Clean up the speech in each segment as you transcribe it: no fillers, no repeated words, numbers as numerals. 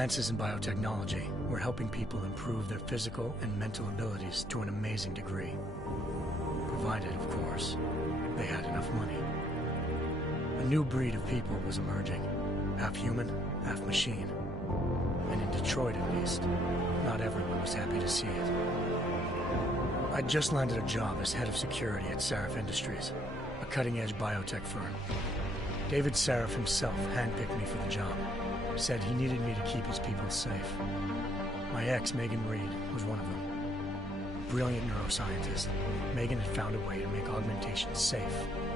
Advances in biotechnology were helping people improve their physical and mental abilities to an amazing degree. Provided, of course, they had enough money. A new breed of people was emerging, half human, half machine. And in Detroit, at least, not everyone was happy to see it. I'd just landed a job as head of security at Sarif Industries, a cutting-edge biotech firm. David Sarif himself handpicked me for the job, said he needed me to keep his people safe. My ex, Megan Reed, was one of them. Brilliant neuroscientist, Megan had found a way to make augmentation safe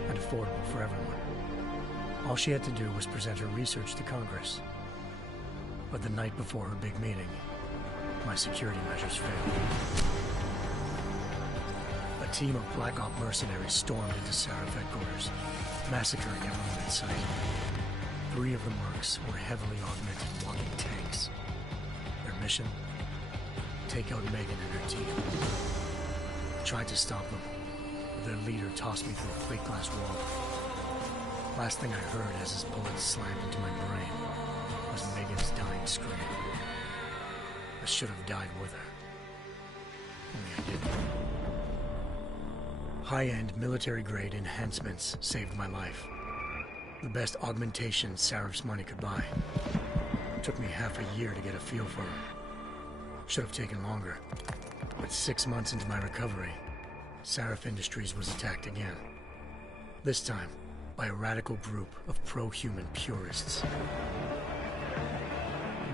and affordable for everyone. All she had to do was present her research to Congress. But the night before her big meeting, my security measures failed. A team of Black Op mercenaries stormed into Sarif headquarters, massacring everyone in sight. 3 of the mercs were heavily augmented walking tanks. Their mission? Take out Megan and her team. I tried to stop them, but their leader tossed me through a plate glass wall. Last thing I heard as his bullets slammed into my brain was Megan's dying scream. I should have died with her. Only I didn't. High-end military-grade enhancements saved my life. The best augmentation Sarif's money could buy. It took me half a year to get a feel for her. Should have taken longer. But 6 months into my recovery, Sarif Industries was attacked again. This time, by a radical group of pro-human purists.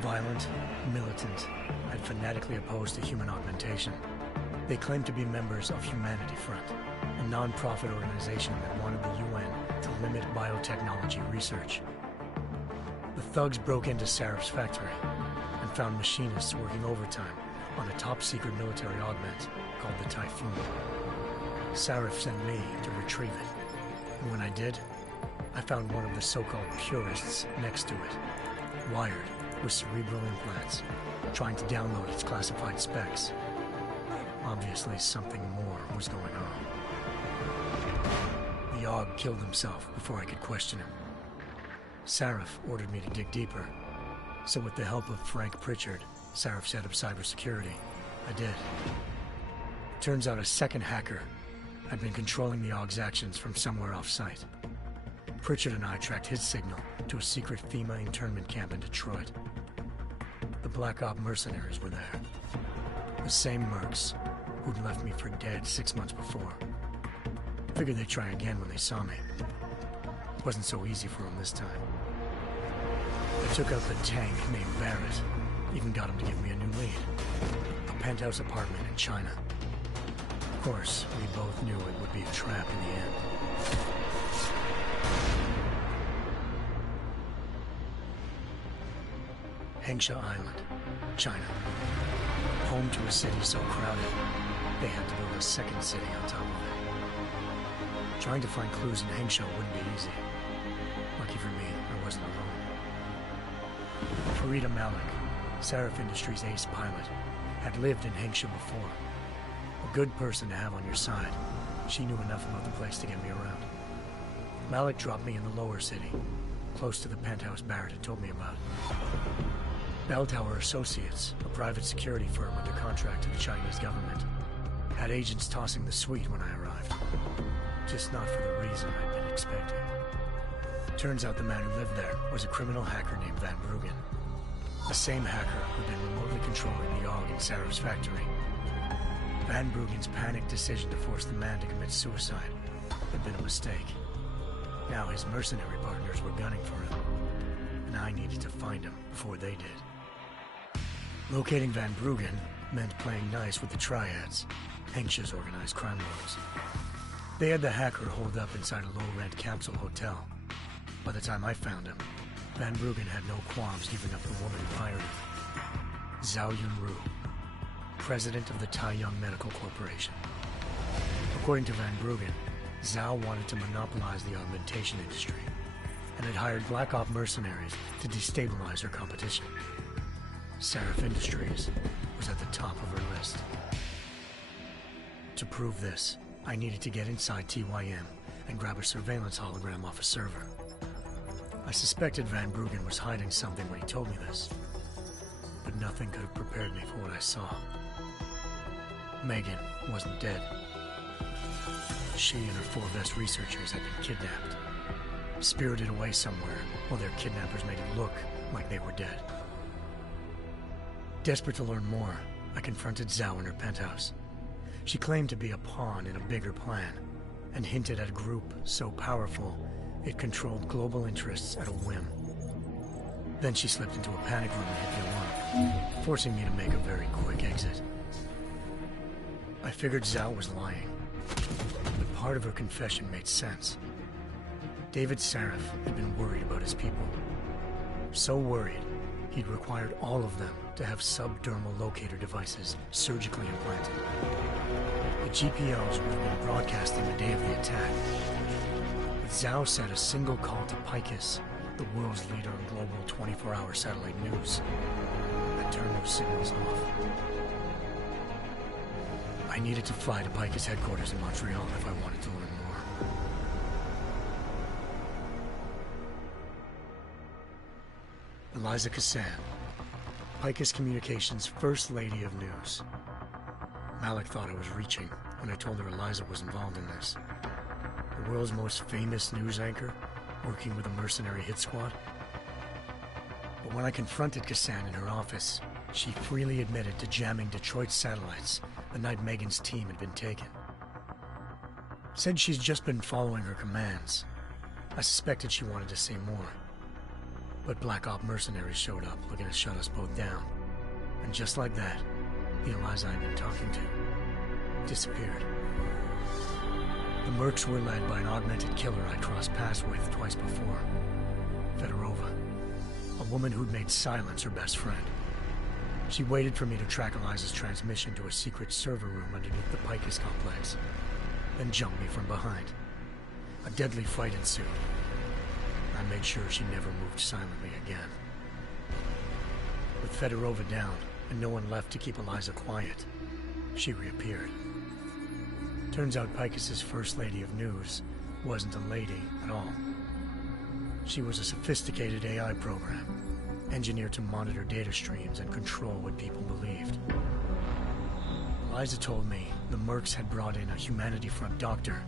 Violent, militant, and fanatically opposed to human augmentation. They claimed to be members of Humanity Front, a non-profit organization that wanted the UN to limit biotechnology research. The thugs broke into Sarif's factory and found machinists working overtime on a top-secret military augment called the Typhoon. Sarif sent me to retrieve it, and when I did, I found one of the so-called purists next to it, wired with cerebral implants, trying to download its classified specs. Obviously, something more was going on. The AUG killed himself before I could question him. Sarif ordered me to dig deeper, so with the help of Frank Pritchard, Sarif's head of cybersecurity, I did. Turns out a second hacker had been controlling the AUG's actions from somewhere off-site. Pritchard and I tracked his signal to a secret FEMA internment camp in Detroit. The Black Op mercenaries were there. The same mercs who'd left me for dead 6 months before. Figured they'd try again when they saw me. It wasn't so easy for them this time. I took out the tank named Barrett, even got him to give me a new lead. A penthouse apartment in China. Of course, we both knew it would be a trap in the end. Hengsha Island, China. Home to a city so crowded, they had to build a second city on top of it. Trying to find clues in Hengsha wouldn't be easy. Lucky for me, I wasn't alone. Farida Malik, Sarif Industries' ace pilot, had lived in Hengsha before. A good person to have on your side. She knew enough about the place to get me around. Malik dropped me in the lower city, close to the penthouse Barrett had told me about. Bell Tower Associates, a private security firm under contract to the Chinese government, had agents tossing the suite when I arrived. Just not for the reason I'd been expecting. Turns out the man who lived there was a criminal hacker named Van Bruggen. The same hacker who'd been remotely controlling the AUG in Sarif's factory. Van Bruggen's panicked decision to force the man to commit suicide had been a mistake. Now his mercenary partners were gunning for him, and I needed to find him before they did. Locating Van Bruggen meant playing nice with the Triads, Hengsha's organized crime lords. They had the hacker holed up inside a low-rent capsule hotel. By the time I found him, Van Bruggen had no qualms giving up the woman who hired him. Zhao Yunru, president of the Taiyang Medical Corporation. According to Van Bruggen, Zhao wanted to monopolize the augmentation industry and had hired Black Op mercenaries to destabilize her competition. Sarif Industries was at the top of her list. To prove this, I needed to get inside TYM and grab a surveillance hologram off a server. I suspected Van Bruggen was hiding something when he told me this. nothing could have prepared me for what I saw. Megan wasn't dead. She and her 4 best researchers had been kidnapped, spirited away somewhere while their kidnappers made it look like they were dead. Desperate to learn more, I confronted Zhao in her penthouse. She claimed to be a pawn in a bigger plan, and hinted at a group so powerful it controlled global interests at a whim. Then she slipped into a panic room and hit the alarm, forcing me to make a very quick exit. I figured Zhao was lying, but part of her confession made sense. David Sarif had been worried about his people. So worried, he'd required all of them to have subdermal locator devices surgically implanted. The GPOs would have been broadcasting the day of the attack. But Zhao said a single call to Picus, the world's leader in global 24-hour satellite news, had turned those signals off. I needed to fly to Picus headquarters in Montreal if I wanted to learn more. Eliza Cassan, Picus Communications' First Lady of News. Malik thought I was reaching when I told her Eliza was involved in this. The world's most famous news anchor, working with a mercenary hit squad. But when I confronted Cassan in her office, she freely admitted to jamming Detroit's satellites the night Megan's team had been taken. Said she's just been following her commands. I suspected she wanted to say more. But Black Op mercenaries showed up looking to shut us both down. And just like that, the Eliza I'd been talking to disappeared. The Mercs were led by an augmented killer I crossed paths with twice before, Fedorova, a woman who'd made silence her best friend. She waited for me to track Eliza's transmission to a secret server room underneath the Picus complex, then jumped me from behind. A deadly fight ensued. I made sure she never moved silently again. With Fedorova down and no one left to keep Eliza quiet, she reappeared. Turns out Picus's First Lady of News wasn't a lady at all. She was a sophisticated AI program, engineered to monitor data streams and control what people believed. Eliza told me the Mercs had brought in a Humanity Front doctor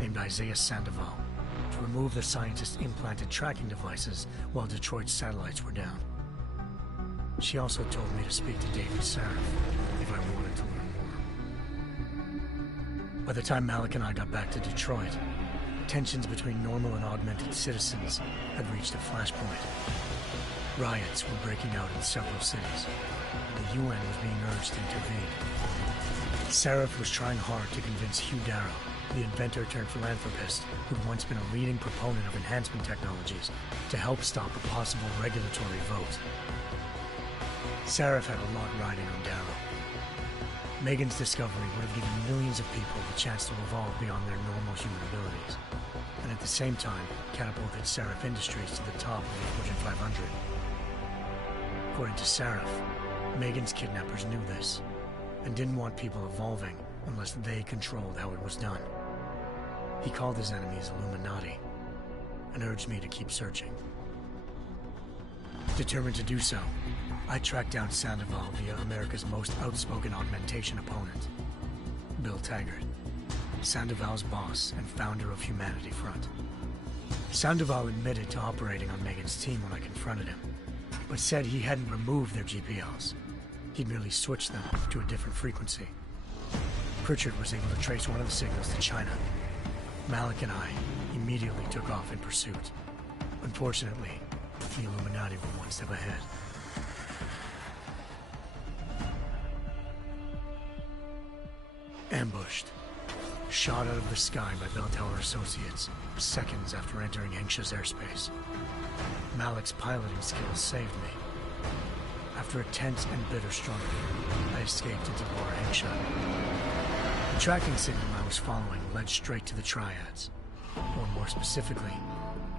named Isaiah Sandoval to remove the scientist's implanted tracking devices while Detroit's satellites were down. She also told me to speak to David Sarif if I wanted to learn more. By the time Malik and I got back to Detroit, tensions between normal and augmented citizens had reached a flashpoint. Riots were breaking out in several cities, and the UN was being urged to intervene. Sarif was trying hard to convince Hugh Darrow, the inventor-turned-philanthropist who'd once been a leading proponent of enhancement technologies, to help stop a possible regulatory vote. Sarif had a lot riding on Darrow. Megan's discovery would have given millions of people the chance to evolve beyond their normal human abilities, and at the same time catapulted Sarif Industries to the top of the Fortune 500. According to Sarif, Megan's kidnappers knew this, and didn't want people evolving unless they controlled how it was done. He called his enemies Illuminati, and urged me to keep searching. Determined to do so, I tracked down Sandoval via America's most outspoken augmentation opponent, Bill Taggart, Sandoval's boss and founder of Humanity Front. Sandoval admitted to operating on Megan's team when I confronted him, but said he hadn't removed their GPLs. He'd merely switched them to a different frequency. Pritchard was able to trace one of the signals to China. Malik and I immediately took off in pursuit. Unfortunately, the Illuminati were one step ahead. Ambushed. Shot out of the sky by Bell Tower Associates, seconds after entering Hengsha's airspace. Malik's piloting skills saved me. After a tense and bitter struggle, I escaped into Lower Hengsha. The tracking signal I was following led straight to the Triads, or more specifically,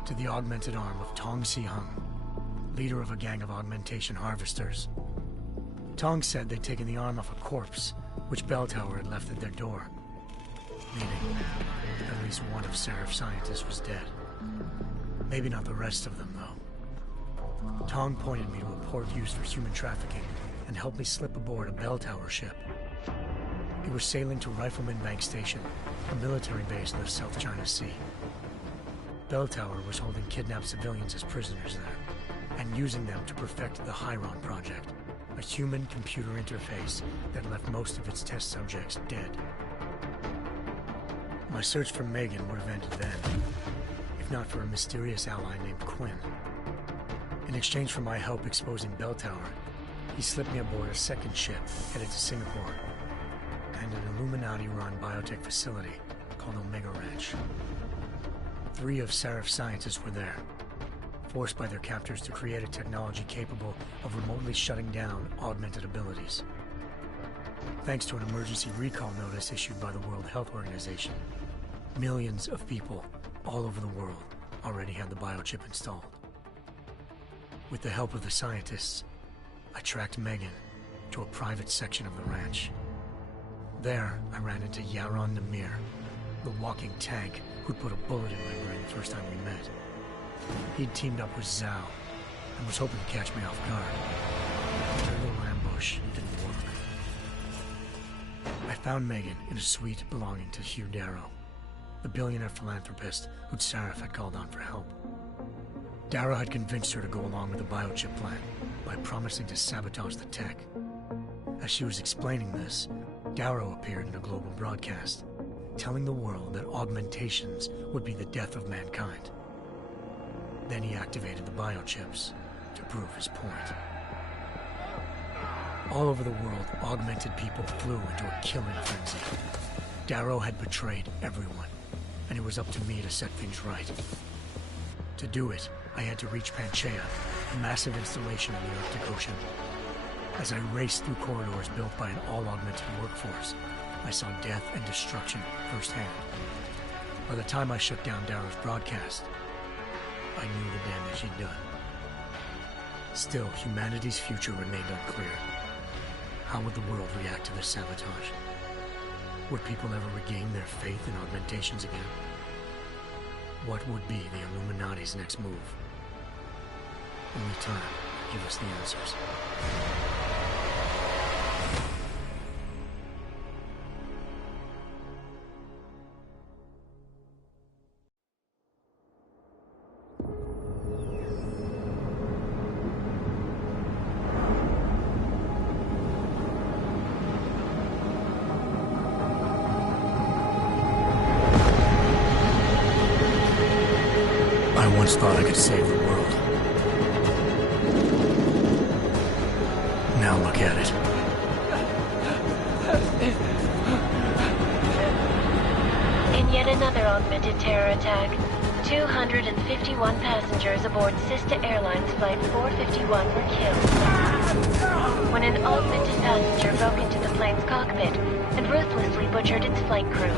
to the augmented arm of Tong Si-hung, leader of a gang of augmentation harvesters. Tong said they'd taken the arm off a corpse, which Bell Tower had left at their door, meaning at least one of Sarif's scientists was dead. Maybe not the rest of them, though. Tong pointed me to a port used for human trafficking and helped me slip aboard a bell tower ship. We were sailing to Rifleman Bank Station, a military base in the South China Sea. Bell Tower was holding kidnapped civilians as prisoners there, and using them to perfect the Hyron Project, a human-computer interface that left most of its test subjects dead. My search for Megan would have ended then, if not for a mysterious ally named Quinn. In exchange for my help exposing Bell Tower, he slipped me aboard a second ship headed to Singapore and an Illuminati-run biotech facility called Omega Ranch. 3 of Seraph's scientists were there, forced by their captors to create a technology capable of remotely shutting down augmented abilities. Thanks to an emergency recall notice issued by the World Health Organization, millions of people all over the world already had the biochip installed. With the help of the scientists, I tracked Megan to a private section of the ranch. There, I ran into Yaron Namir, the walking tank who'd put a bullet in my brain the first time we met. He'd teamed up with Zhao and was hoping to catch me off guard. Their little ambush didn't work. I found Megan in a suite belonging to Hugh Darrow, the billionaire philanthropist who'd Seraph had called on for help. Darrow had convinced her to go along with the biochip plan by promising to sabotage the tech. As she was explaining this, Darrow appeared in a global broadcast, telling the world that augmentations would be the death of mankind. Then he activated the biochips to prove his point. All over the world, augmented people flew into a killing frenzy. Darrow had betrayed everyone, and it was up to me to set things right. To do it, I had to reach Panchaea, a massive installation in the Arctic Ocean. As I raced through corridors built by an all-augmented workforce, I saw death and destruction firsthand. By the time I shut down Darrow's broadcast, I knew the damage he'd done. Still, humanity's future remained unclear. How would the world react to this sabotage? Would people ever regain their faith in augmentations again? What would be the Illuminati's next move? Only time will give us the answers. I once thought I could save the world. Now look at it. In yet another augmented terror attack, 251 passengers aboard Sister Airlines Flight 451 were killed when an augmented passenger broke into the plane's cockpit and ruthlessly butchered its flight crew.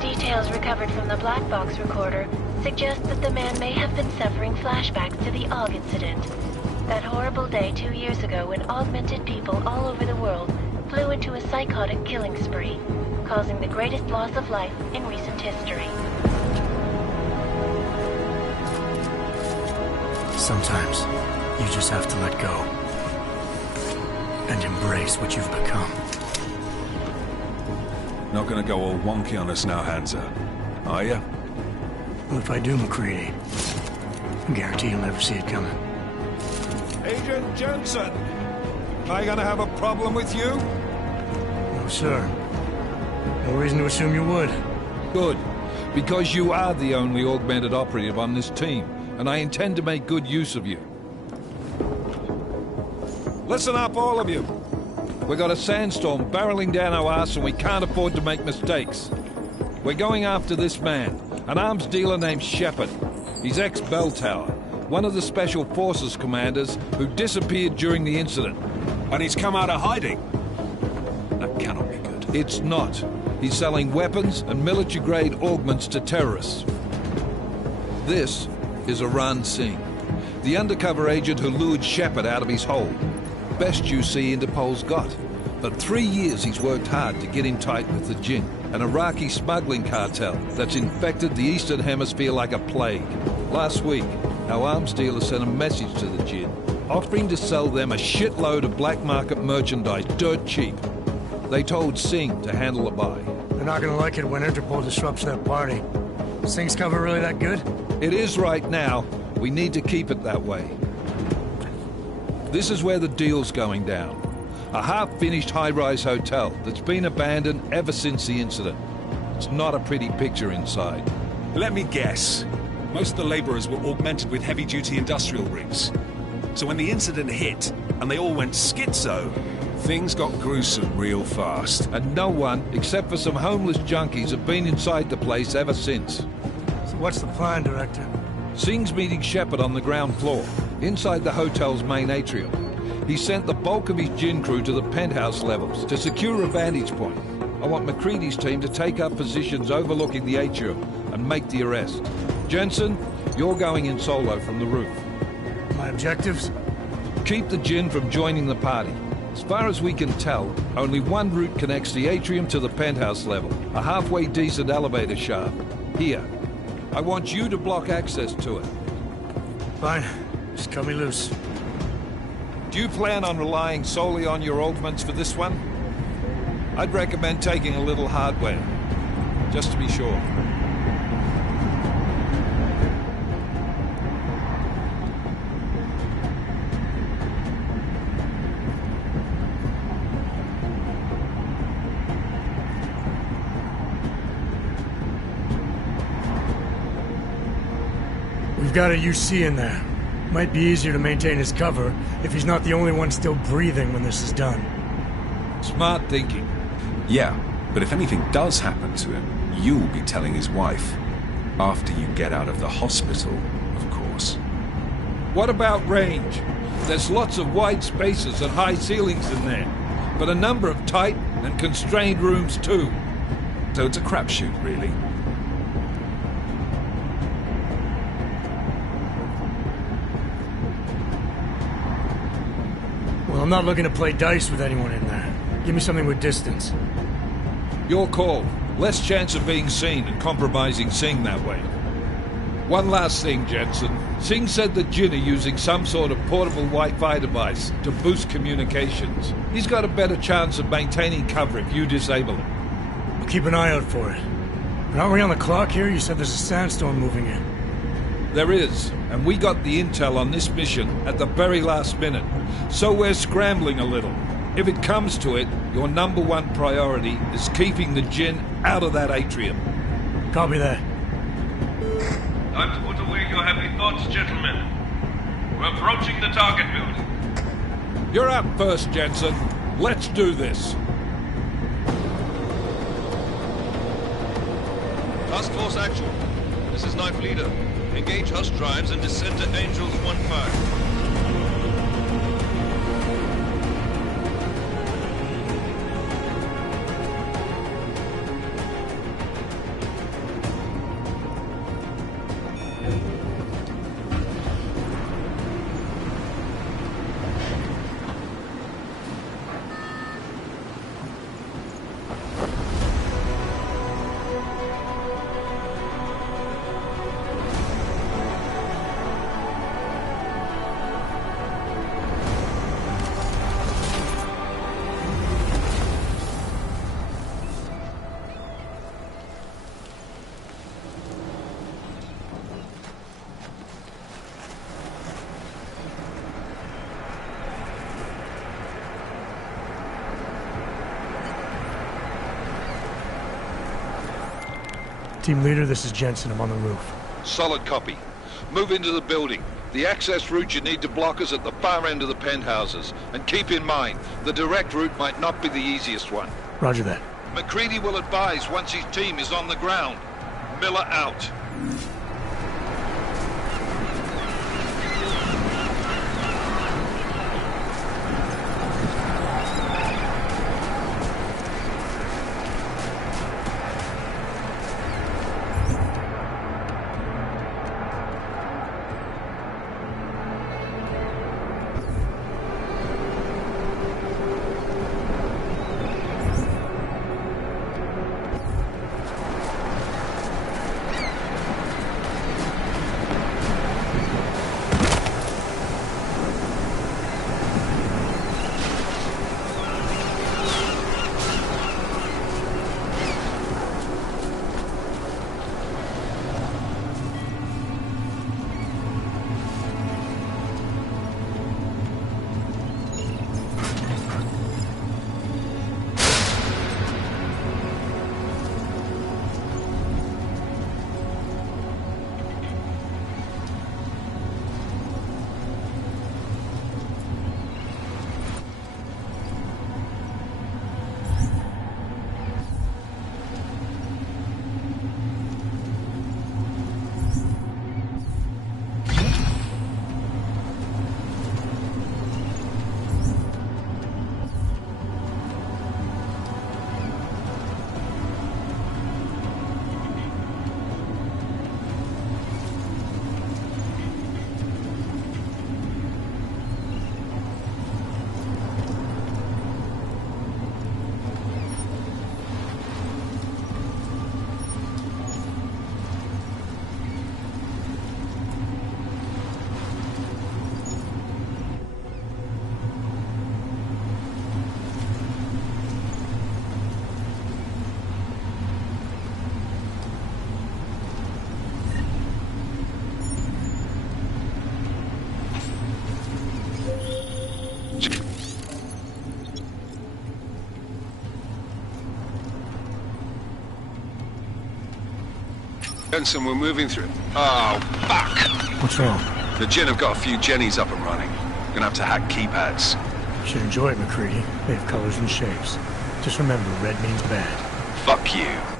Details recovered from the black box recorder suggest that the man may have been suffering flashbacks to the AUG incident. That horrible day 2 years ago when augmented people all over the world flew into a psychotic killing spree, causing the greatest loss of life in recent history. Sometimes you just have to let go and embrace what you've become. Not gonna go all wonky on us now, Hansa, are ya? Well, if I do, McCready, I guarantee you'll never see it coming. Agent Jensen, am I gonna have a problem with you? No, sir. No reason to assume you would. Good, because you are the only augmented operative on this team, and I intend to make good use of you. Listen up, all of you. We got a sandstorm barreling down our arse and we can't afford to make mistakes. We're going after this man, an arms dealer named Shepard. He's ex-Bell Tower, one of the Special Forces commanders who disappeared during the incident. And he's come out of hiding? That cannot be good. It's not. He's selling weapons and military-grade augments to terrorists. This is Iran Singh, the undercover agent who lured Shepard out of his hole. Best you see Interpol's got. For 3 years he's worked hard to get him tight with the Jinn. an Iraqi smuggling cartel that's infected the Eastern Hemisphere like a plague. Last week, our arms dealer sent a message to the Jinn, offering to sell them a shitload of black market merchandise dirt cheap. They told Singh to handle the buy. They're not gonna like it when Interpol disrupts their party. Singh's cover really that good? It is right now. We need to keep it that way. This is where the deal's going down. A half-finished high-rise hotel that's been abandoned ever since the incident. It's not a pretty picture inside. Let me guess. Most of the laborers were augmented with heavy-duty industrial rigs. So when the incident hit, and they all went schizo, things got gruesome real fast. And no one, except for some homeless junkies, have been inside the place ever since. So what's the plan, Director? Singh's meeting Shepard on the ground floor, inside the hotel's main atrium. He sent the bulk of his Jinn crew to the penthouse levels to secure a vantage point. I want McCready's team to take up positions overlooking the atrium and make the arrest. Jensen, you're going in solo from the roof. My objectives? Keep the Jinn from joining the party. As far as we can tell, only one route connects the atrium to the penthouse level, a halfway decent elevator shaft. Here. I want you to block access to it. Fine. Just cut me loose. Do you plan on relying solely on your augments for this one? I'd recommend taking a little hardware, just to be sure. We've got a UC in there. Might be easier to maintain his cover if he's not the only one still breathing when this is done. Smart thinking. Yeah, but if anything does happen to him, you'll be telling his wife. After you get out of the hospital, of course. What about range? There's lots of wide spaces and high ceilings in there, but a number of tight and constrained rooms too. So it's a crapshoot, really. Well, I'm not looking to play dice with anyone in there. Give me something with distance. Your call. Less chance of being seen and compromising Singh that way. One last thing, Jensen. Singh said the Jinn are using some sort of portable Wi-Fi device to boost communications. He's got a better chance of maintaining cover if you disable it. I'll keep an eye out for it. But aren't we on the clock here? You said there's a sandstorm moving in. There is, and we got the intel on this mission at the very last minute, so we're scrambling a little. If it comes to it, your number one priority is keeping the Jinn out of that atrium. Copy that. Time to put away your heavy thoughts, gentlemen. We're approaching the target building. You're up first, Jensen. Let's do this. Task Force action. This is Knife Leader. Engage Hush drives and descend to Angels 1-5. Team leader, this is Jensen. I'm on the roof. Solid copy. Move into the building. The access route you need to block is at the far end of the penthouses. And keep in mind, the direct route might not be the easiest one. Roger that. McCready will advise once his team is on the ground. Miller out. Benson, we're moving through... Oh, fuck! What's wrong? The Jinn have got a few Jennies up and running. Gonna have to hack keypads. You should enjoy it, McCready. They have colors and shapes. Just remember, red means bad. Fuck you.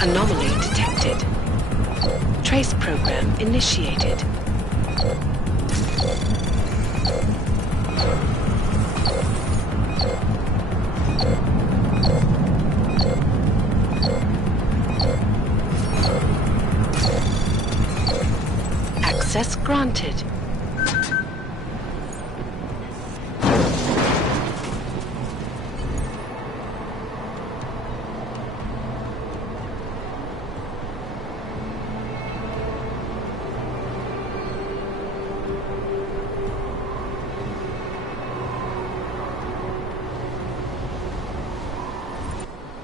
Anomaly detected. Trace program initiated. Access granted.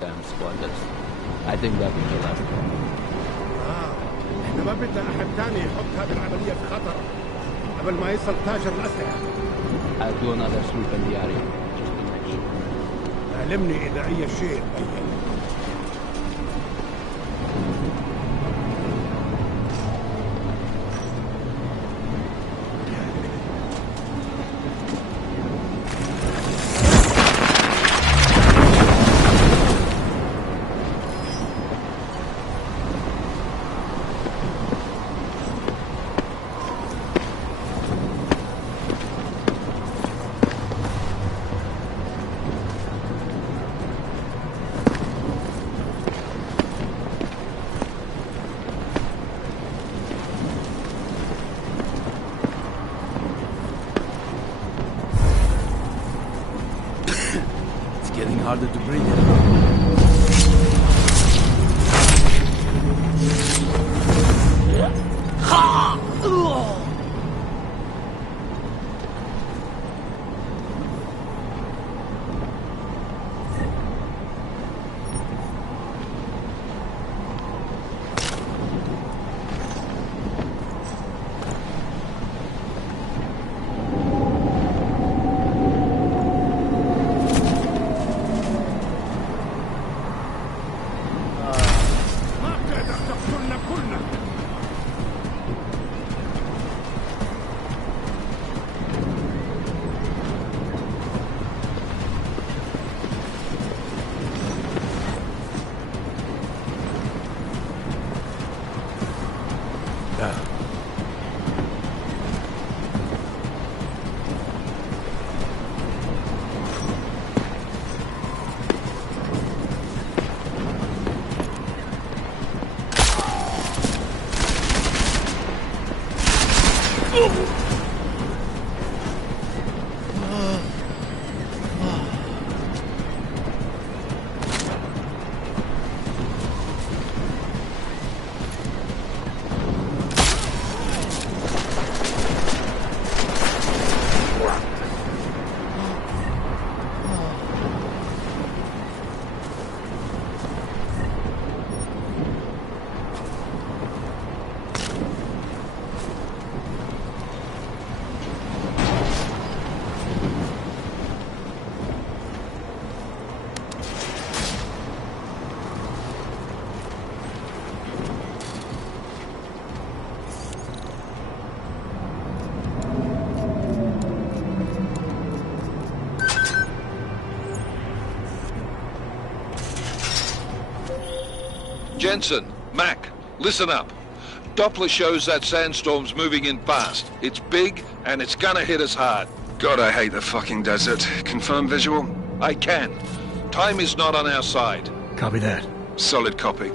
Damn squatters. I think that will be the last one. احنا ما بدنا احد تاني يحط هذه العملية في خطر قبل ما يصل تاجر الأسلحة. I'll do another sweep in the area, just to make sure. علمني إذا أي شيء بين. Getting harder to breathe. Jensen, Mac, listen up. Doppler shows that sandstorm's moving in fast. It's big, and it's gonna hit us hard. God, I hate the fucking desert. Confirm visual? I can. Time is not on our side. Copy that. Solid copy.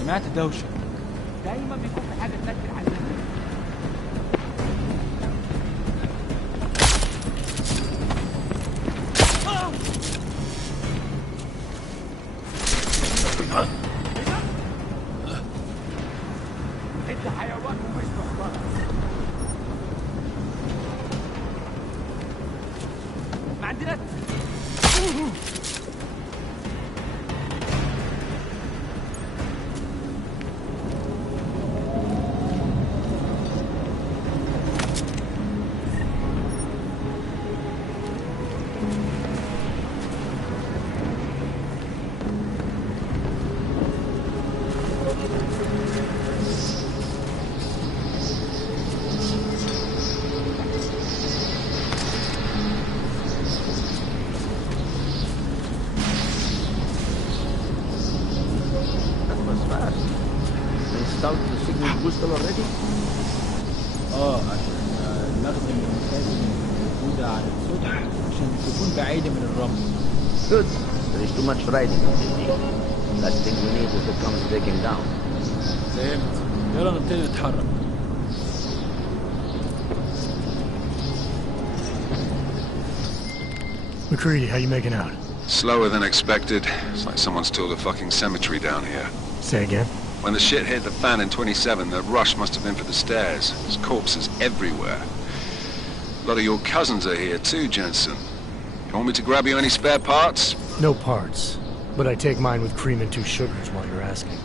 سمعت دوشة. دايما بيكون في حاجة تنكر علينا. انت حيوان ومش محترم. ما عندنا عشان المخزن المسافي موجودة على السطح عشان تكون بعيدة من الرمل. Good. There is too much riding on this thing. Last thing we need is to come breaking down. فهمت. يلا نبتدي نتحرك. McCready, how you making out? Slower than expected. It's like someone's tilled a fucking cemetery down here. Say again? When the shit hit the fan in 27, the rush must have been for the stairs. There's corpses everywhere. A lot of your cousins are here too, Jensen. You want me to grab you any spare parts? No parts. But I take mine with cream and 2 sugars while you're asking.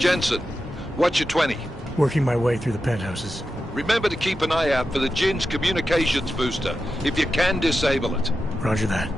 Jensen, what's your 20? Working my way through the penthouses. Remember to keep an eye out for the Jinn's communications booster. If you can, disable it. Roger that.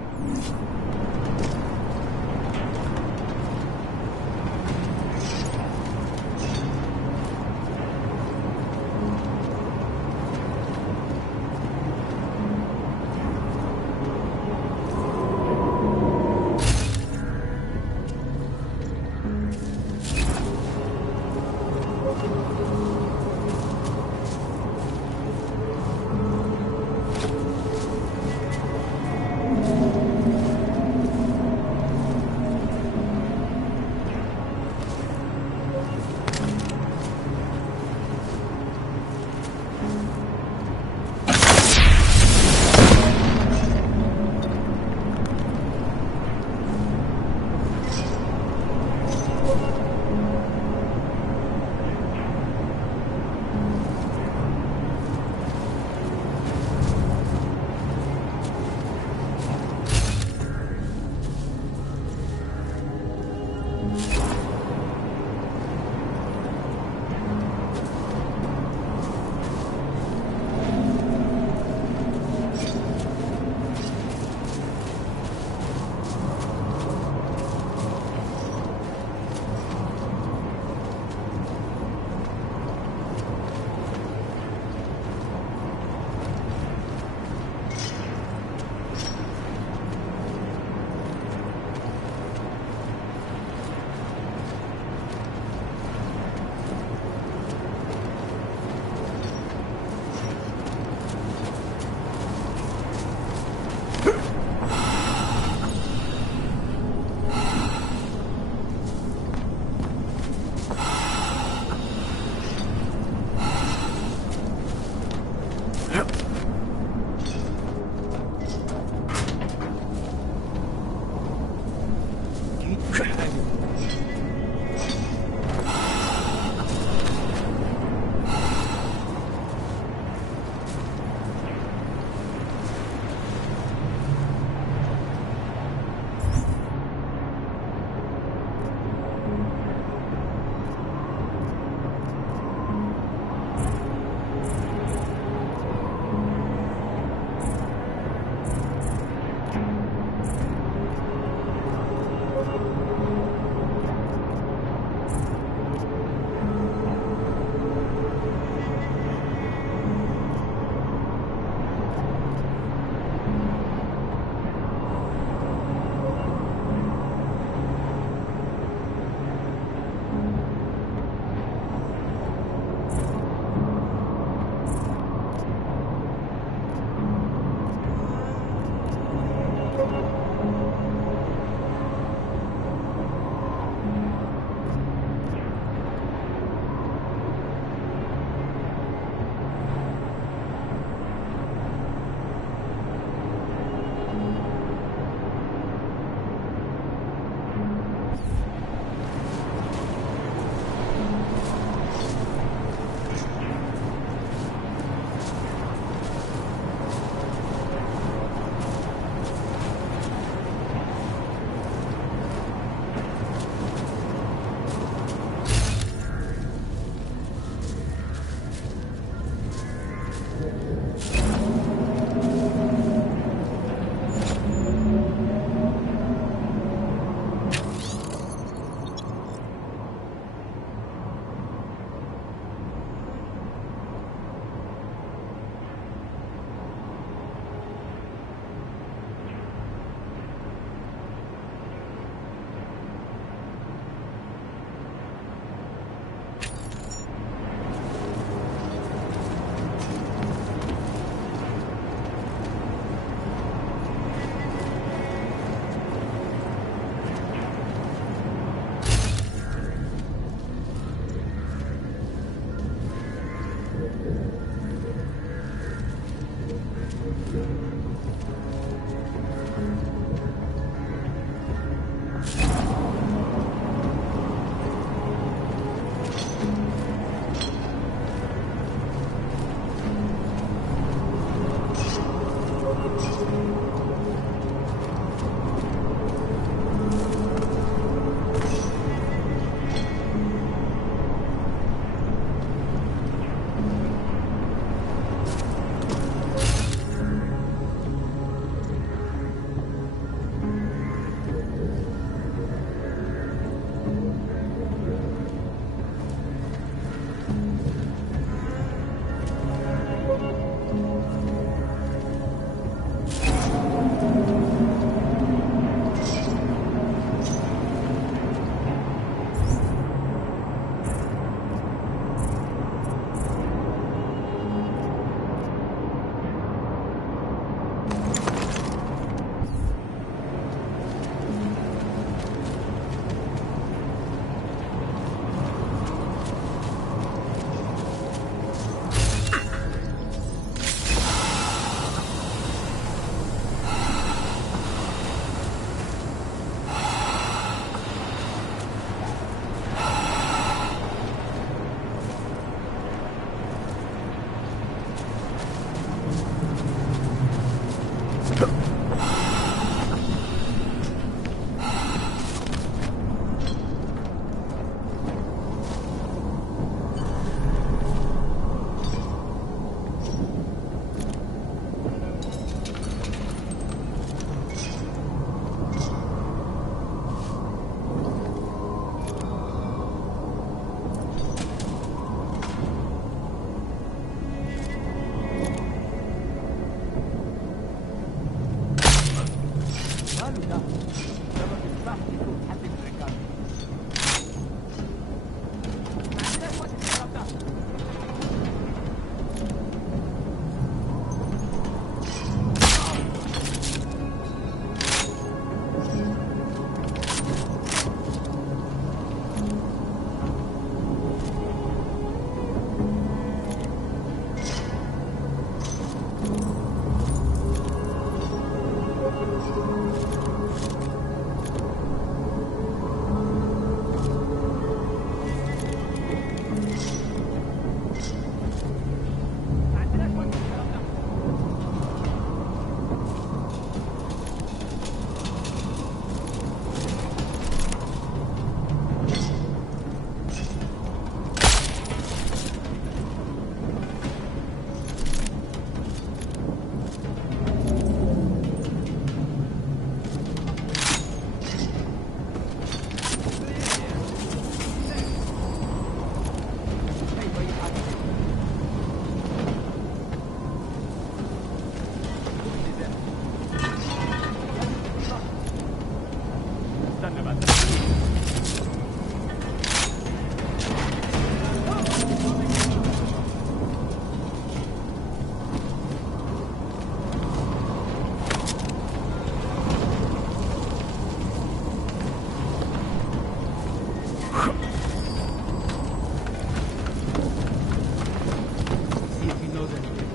See if he knows anything.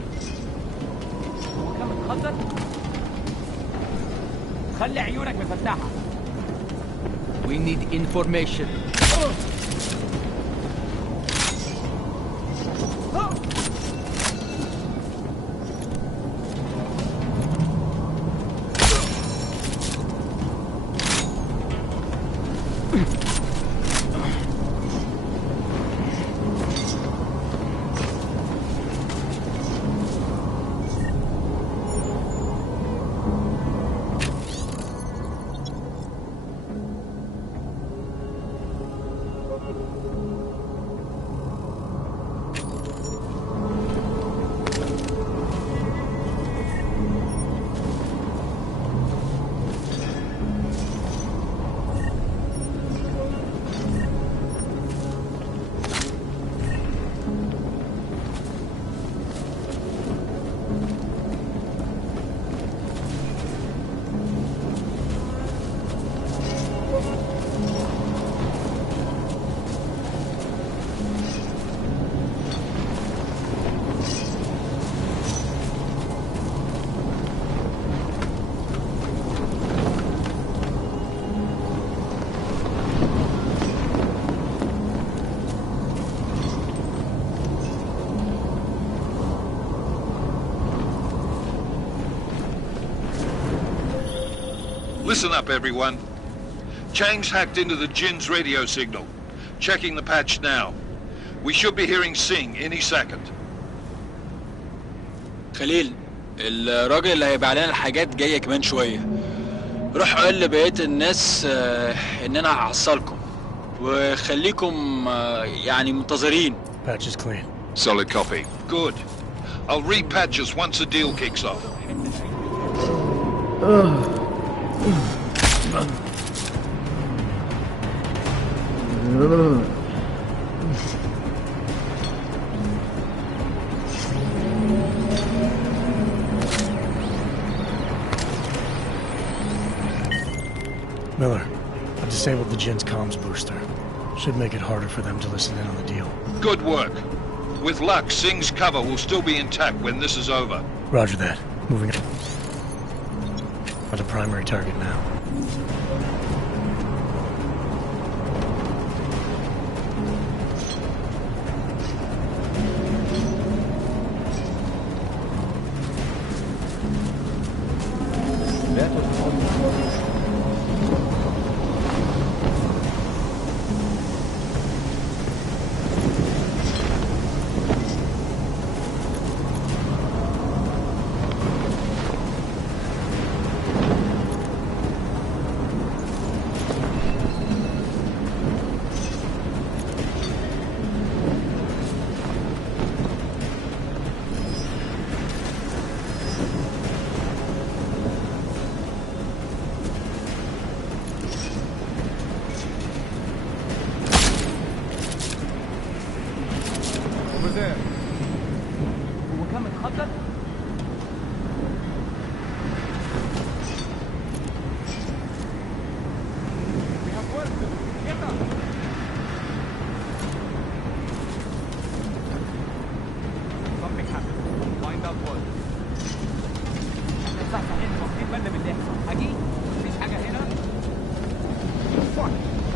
هو كان متخدر؟ خلي عيونك مفتحة. We need information. Listen up, everyone. Chang's hacked into the Jinn's radio signal. Checking the patch now. We should be hearing Sing any second. خليل، الراجل اللي هيبيع لنا الحاجات جاية كمان شوية. روح قول لبقية الناس ان انا هحصلكم وخليكم يعني منتظرين. Patch is clean. Solid copy. Good. I'll repatch us once the deal kicks off. Miller, I've disabled the Jinn's comms booster. Should make it harder for them to listen in on the deal. Good work. With luck, Sing's cover will still be intact when this is over. Roger that. Moving on to primary target now.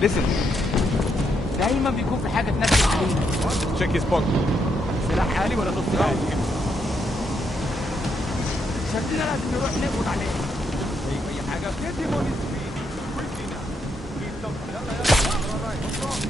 Listen. دايما بيكون في حاجة تنفذ علينا. Check his pocket. سلاح عالي ولا نص عالي؟ شكلنا لازم نروح نقبض عليه. أي حاجة. Get him on his feet. Quickly now. Keep them. يلا يلا. All right. What's wrong?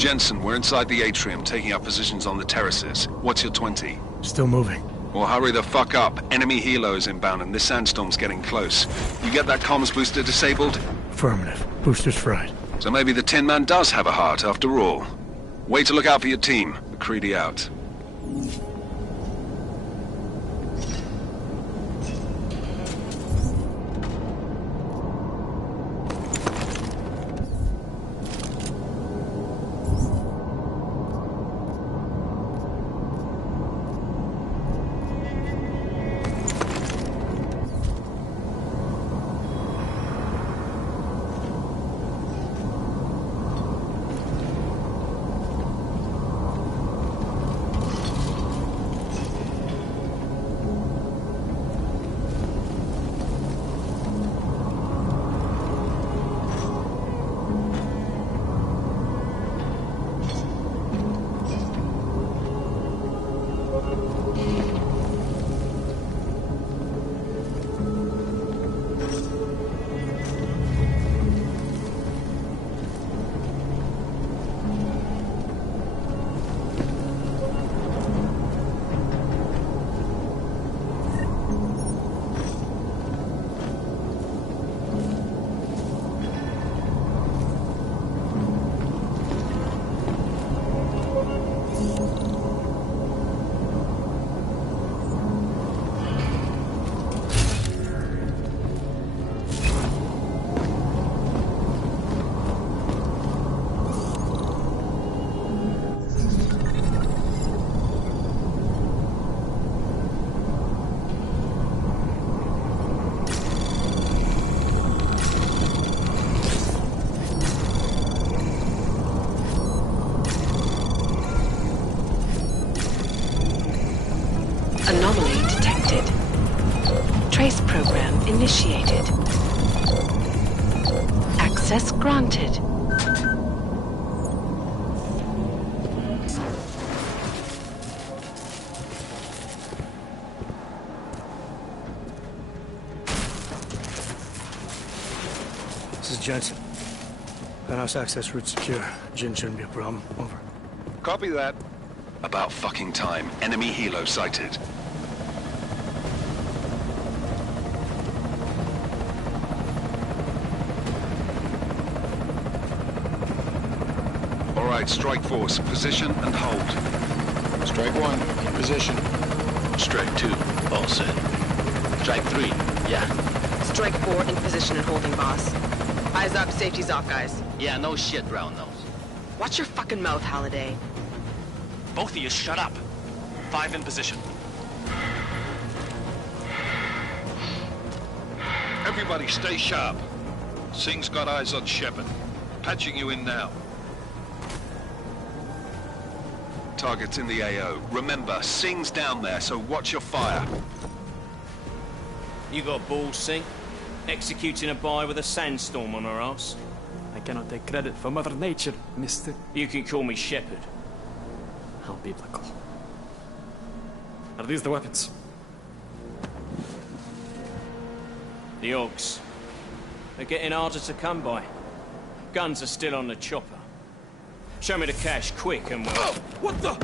Jensen, we're inside the atrium, taking up positions on the terraces. What's your 20? Still moving. Well, hurry the fuck up. Enemy helo is inbound and this sandstorm's getting close. You get that comms booster disabled? Affirmative. Booster's fried. So maybe the Tin Man does have a heart after all. Way to look out for your team. McCready out. Anomaly detected. Trace program initiated. Access granted. This is Jensen. Penthouse access route secure. Jin shouldn't be a problem. Over. Copy that. About fucking time. Enemy helo sighted. All right, strike force. Position and hold. Strike one, in position. Strike two, all set. Strike three, yeah. Strike four, in position and holding, boss. Eyes up, safety's off, guys. Yeah, no shit, round nose. Watch your fucking mouth, Halliday. Both of you shut up. 5 in position. Everybody stay sharp. Singh's got eyes on Shepard. Patching you in now. Target's in the AO. Remember, Singh's down there, so watch your fire. You got balls, Singh? Executing a buy with a sandstorm on her ass? I cannot take credit for Mother Nature, mister. You can call me Shepard. How biblical. Are these the weapons? The Augs. They're getting harder to come by. Guns are still on the chopper. Show me the cash, quick, and we'll... Oh, what the?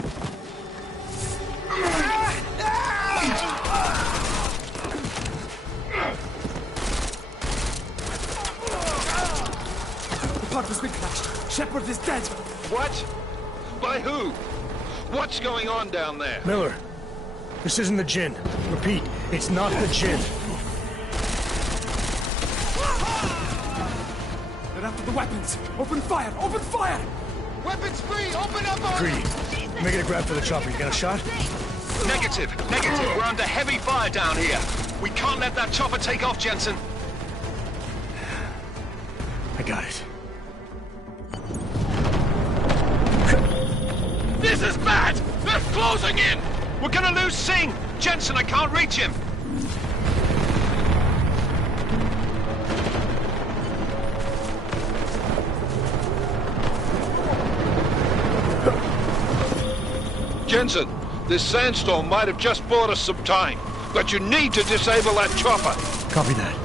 pod has been crashed. Shepard is dead. What? By who? What's going on down there? Miller, this isn't the Jinn. Repeat, it's not the Jinn. They're after the weapons. Open fire! Open fire! Weapons free! Open up! Greedy, making a grab for the chopper. You got a shot? Negative. We're under heavy fire down here. We can't let that chopper take off, Jensen. I got it. This is bad! They're closing in! We're gonna lose Singh! Jensen, I can't reach him! Jensen, this sandstorm might have just bought us some time, but you need to disable that chopper. Copy that.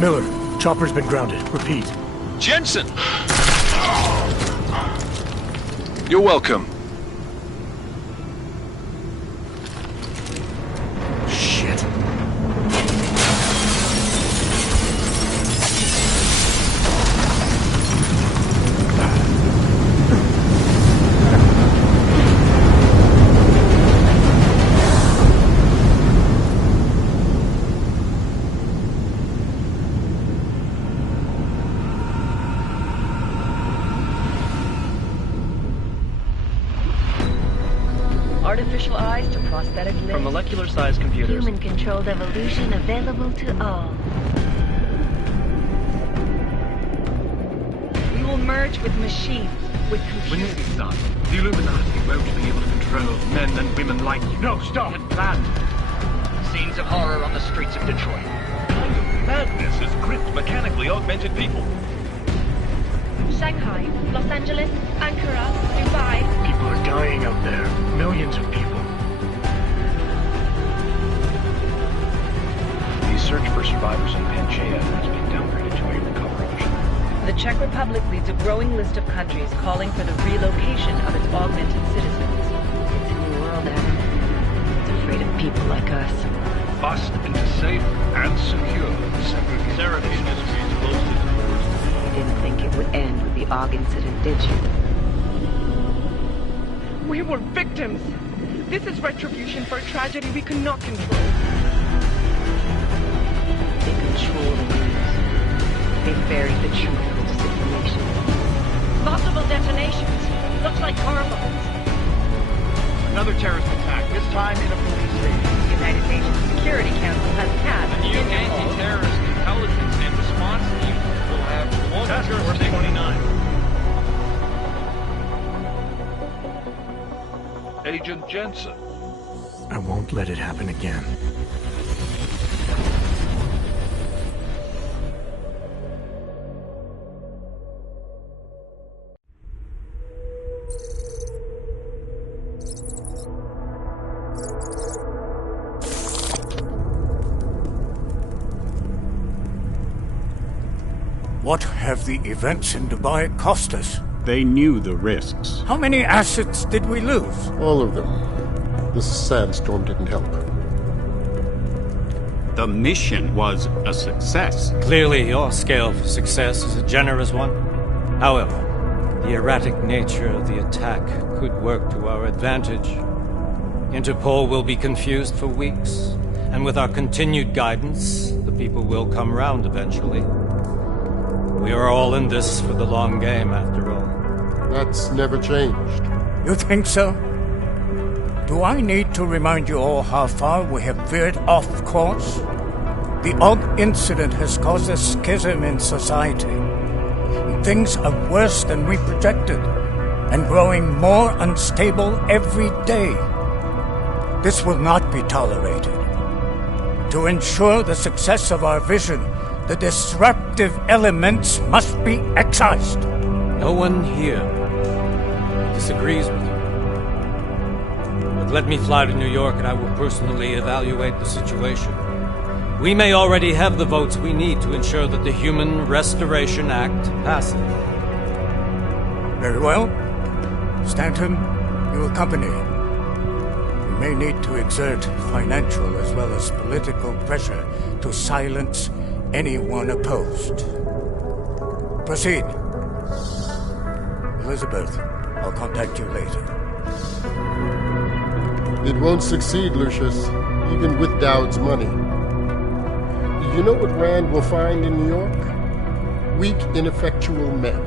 Miller, chopper's been grounded. Repeat. Jensen! You're welcome. Shit. Artificial eyes to prosthetic limbs. From molecular-sized computers. Human-controlled evolution available to all. We will merge with machines, with When computers. this is done, the Illuminati won't be able to control men and women like you. No, stop! And planned. Scenes of horror on the streets of Detroit. Madness has gripped mechanically augmented people. Shanghai, Los Angeles, Ankara, Dubai. People are dying out there. Millions of people. The search for survivors in Pangaea has been downgraded to a recovery mission. The Czech Republic leads a growing list of countries calling for the relocation of its augmented citizens. It's a new world, Adam. It's afraid of people like us. Bust into safe and secure Seraphine Industries closed its doors. You didn't think it would end with the AUG incident, did you? We were victims. This is retribution for a tragedy we cannot control. They control the news. They buried the truth with disinformation. Possible detonations. Looks like car bombs. Another terrorist attack, this time in a police station. The United Nations Security Council has passed The new anti-terrorist intelligence and response team will have Task Force 29. Agent Jensen. I won't let it happen again. What have the events in Dubai cost us? They knew the risks. How many assets did we lose? All of them. This sandstorm didn't help. The mission was a success. Clearly, your scale for success is a generous one. However, the erratic nature of the attack could work to our advantage. Interpol will be confused for weeks, and with our continued guidance, the people will come round eventually. We are all in this for the long game, after all. That's never changed. You think so? Do I need to remind you all how far we have veered off course? The Og incident has caused a schism in society. Things are worse than we projected, and growing more unstable every day. This will not be tolerated. To ensure the success of our vision, the disruptive elements must be excised. No one here disagrees with you. But let me fly to New York and I will personally evaluate the situation. We may already have the votes we need to ensure that the Human Restoration Act passes. Very well. Stanton, you accompany. We may need to exert financial as well as political pressure to silence anyone opposed. Proceed. Elizabeth, I'll contact you later. It won't succeed, Lucius, even with Dowd's money. You know what Rand will find in New York? Weak, ineffectual men.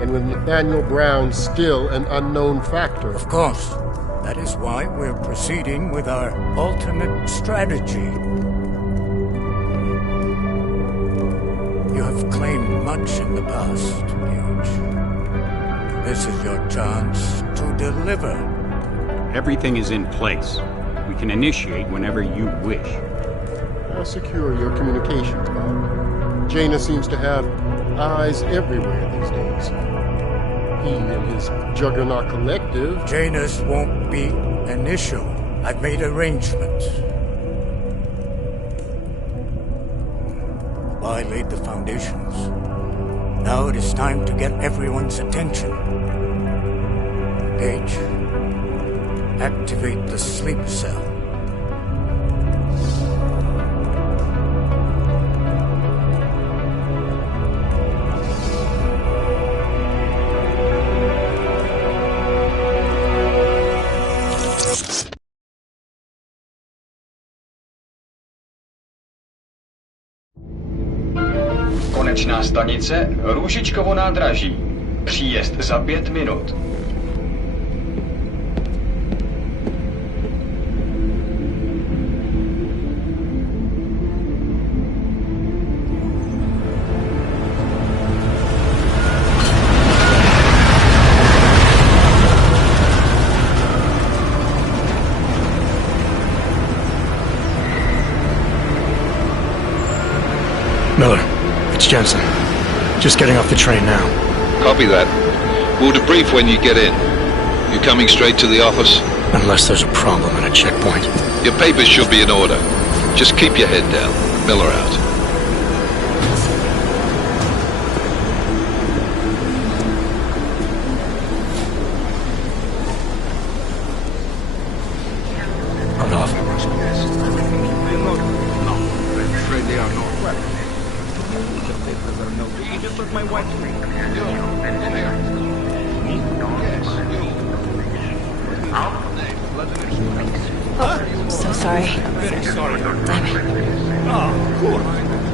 And with Nathaniel Brown still an unknown factor. Of course. That is why we're proceeding with our alternate strategy. You have claimed much in the past, Huge. This is your chance to deliver. Everything is in place. We can initiate whenever you wish. How secure your communications, Bob? Jaina seems to have eyes everywhere these days. He and his Juggernaut Collective... Janus won't be an issue. I've made arrangements. I laid the foundations. Now it is time to get everyone's attention. Gage, activate the sleep cell. Konečná stanice Růžičkovo nádraží. Příjezd za 5 minut. Miller, it's Jensen. Just getting off the train now. Copy that. We'll debrief when you get in. You coming straight to the office? Unless there's a problem at a checkpoint. Your papers should be in order. Just keep your head down. Miller out. Hold off. No, I'm afraid they are not. Well, the papers are no. You just let my wife speak. So sorry. Damn it. Oh, cool.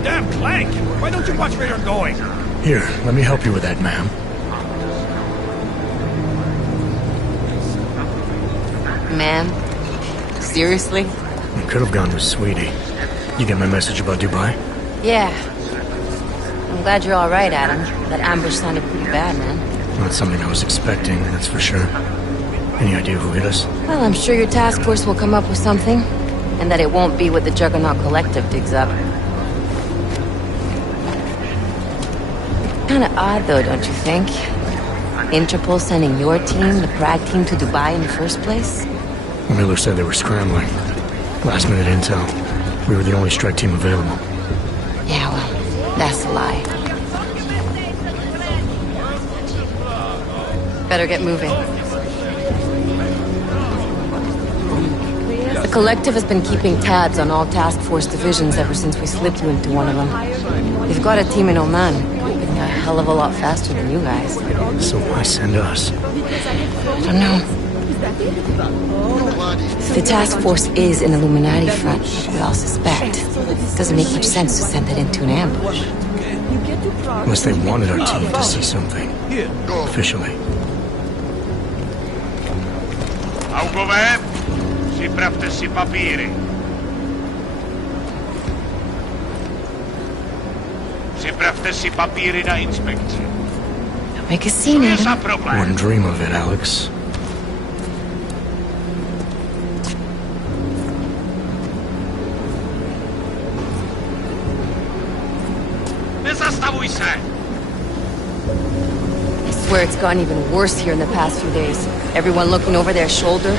Damn Clank! Why don't you watch where you're going? Here, let me help you with that, ma'am. Ma'am? Seriously? I could have gone with Sweetie. You get my message about Dubai? Yeah. I'm glad you're all right, Adam. That ambush sounded pretty bad, man. Not something I was expecting, that's for sure. Any idea who hit us? Well, I'm sure your task force will come up with something. And that it won't be what the Juggernaut Collective digs up. Kinda odd, though, don't you think? Interpol sending your team, the Prague team, to Dubai in the first place? Miller said they were scrambling. Last minute intel. We were the only strike team available. Yeah, well, that's a lie. Better get moving. The Collective has been keeping tabs on all task force divisions ever since we slipped you into one of them. We've got a team in Oman. Moving a hell of a lot faster than you guys. So why send us? I don't know. The task force is an Illuminati front, we all suspect. It doesn't make much sense to send it into an ambush. Unless they wanted our team to see something. Officially. Augové, připravte si papíry. Sprawdź si papíry na inspekci. Make a scene, Adam. Wouldn't dream of it, Alex. Nezastavuj se! I swear it's gotten even worse here in the past few days. Everyone looking over their shoulder.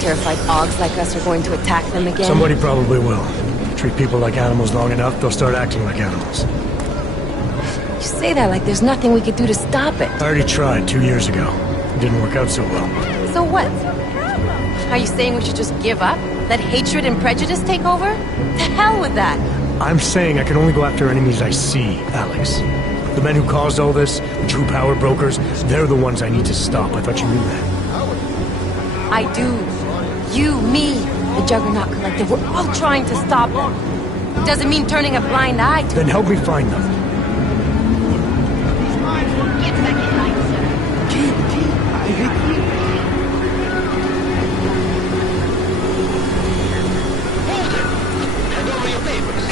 Terrified Augs like us are going to attack them again. Somebody probably will. Treat people like animals long enough, they'll start acting like animals. You say that like there's nothing we could do to stop it. I already tried 2 years ago. It didn't work out so well. So what? Are you saying we should just give up? Let hatred and prejudice take over? To hell with that! I'm saying I can only go after enemies I see, Alex. The men who caused all this, the true power brokers, they're the ones I need to stop. I thought you knew that. I do. You, me, the Juggernaut Collective, we're all trying to stop them. It doesn't mean turning a blind eye to Then help me find them. Hand over your papers.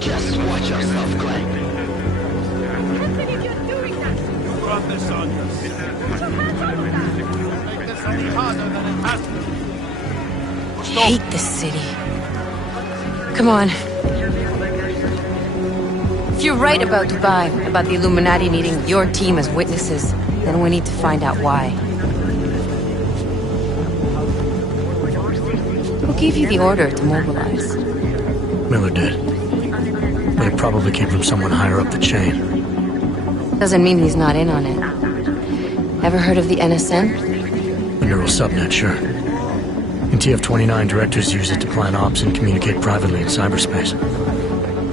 Just watch yourself, Glenn. You brought this on yourself. Make this any harder than it has to be. I hate this city. Come on. If you're right about Dubai, about the Illuminati needing your team as witnesses, then we need to find out why. Who gave you the order to mobilize? Miller did. But it probably came from someone higher up the chain. Doesn't mean he's not in on it. Ever heard of the NSN? The neural subnet, sure. In TF-29, directors use it to plan ops and communicate privately in cyberspace.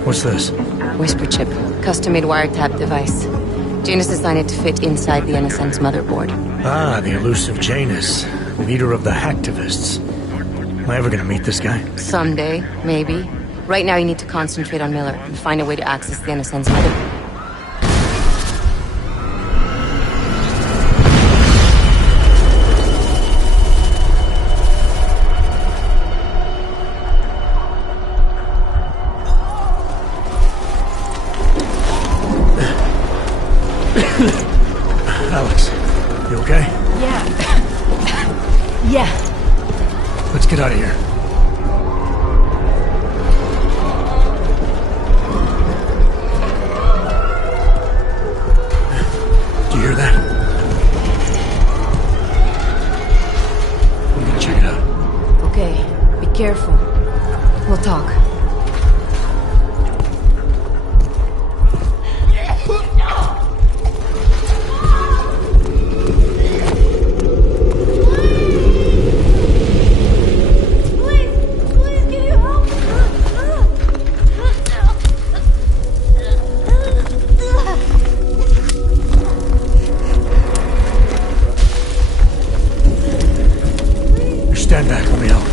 What's this? Whisper chip. Custom-made wiretap device. Janus designed it to fit inside the NSN's motherboard. Ah, the elusive Janus. Leader of the hacktivists. Am I ever gonna meet this guy? Someday, maybe. Right now you need to concentrate on Miller and find a way to access the NSN's motherboard. Alex, you okay? Yeah. Yeah. Let's get out of here. Do you hear that? I'm gonna check it out. Okay, be careful. We'll talk. Stand back, let me help.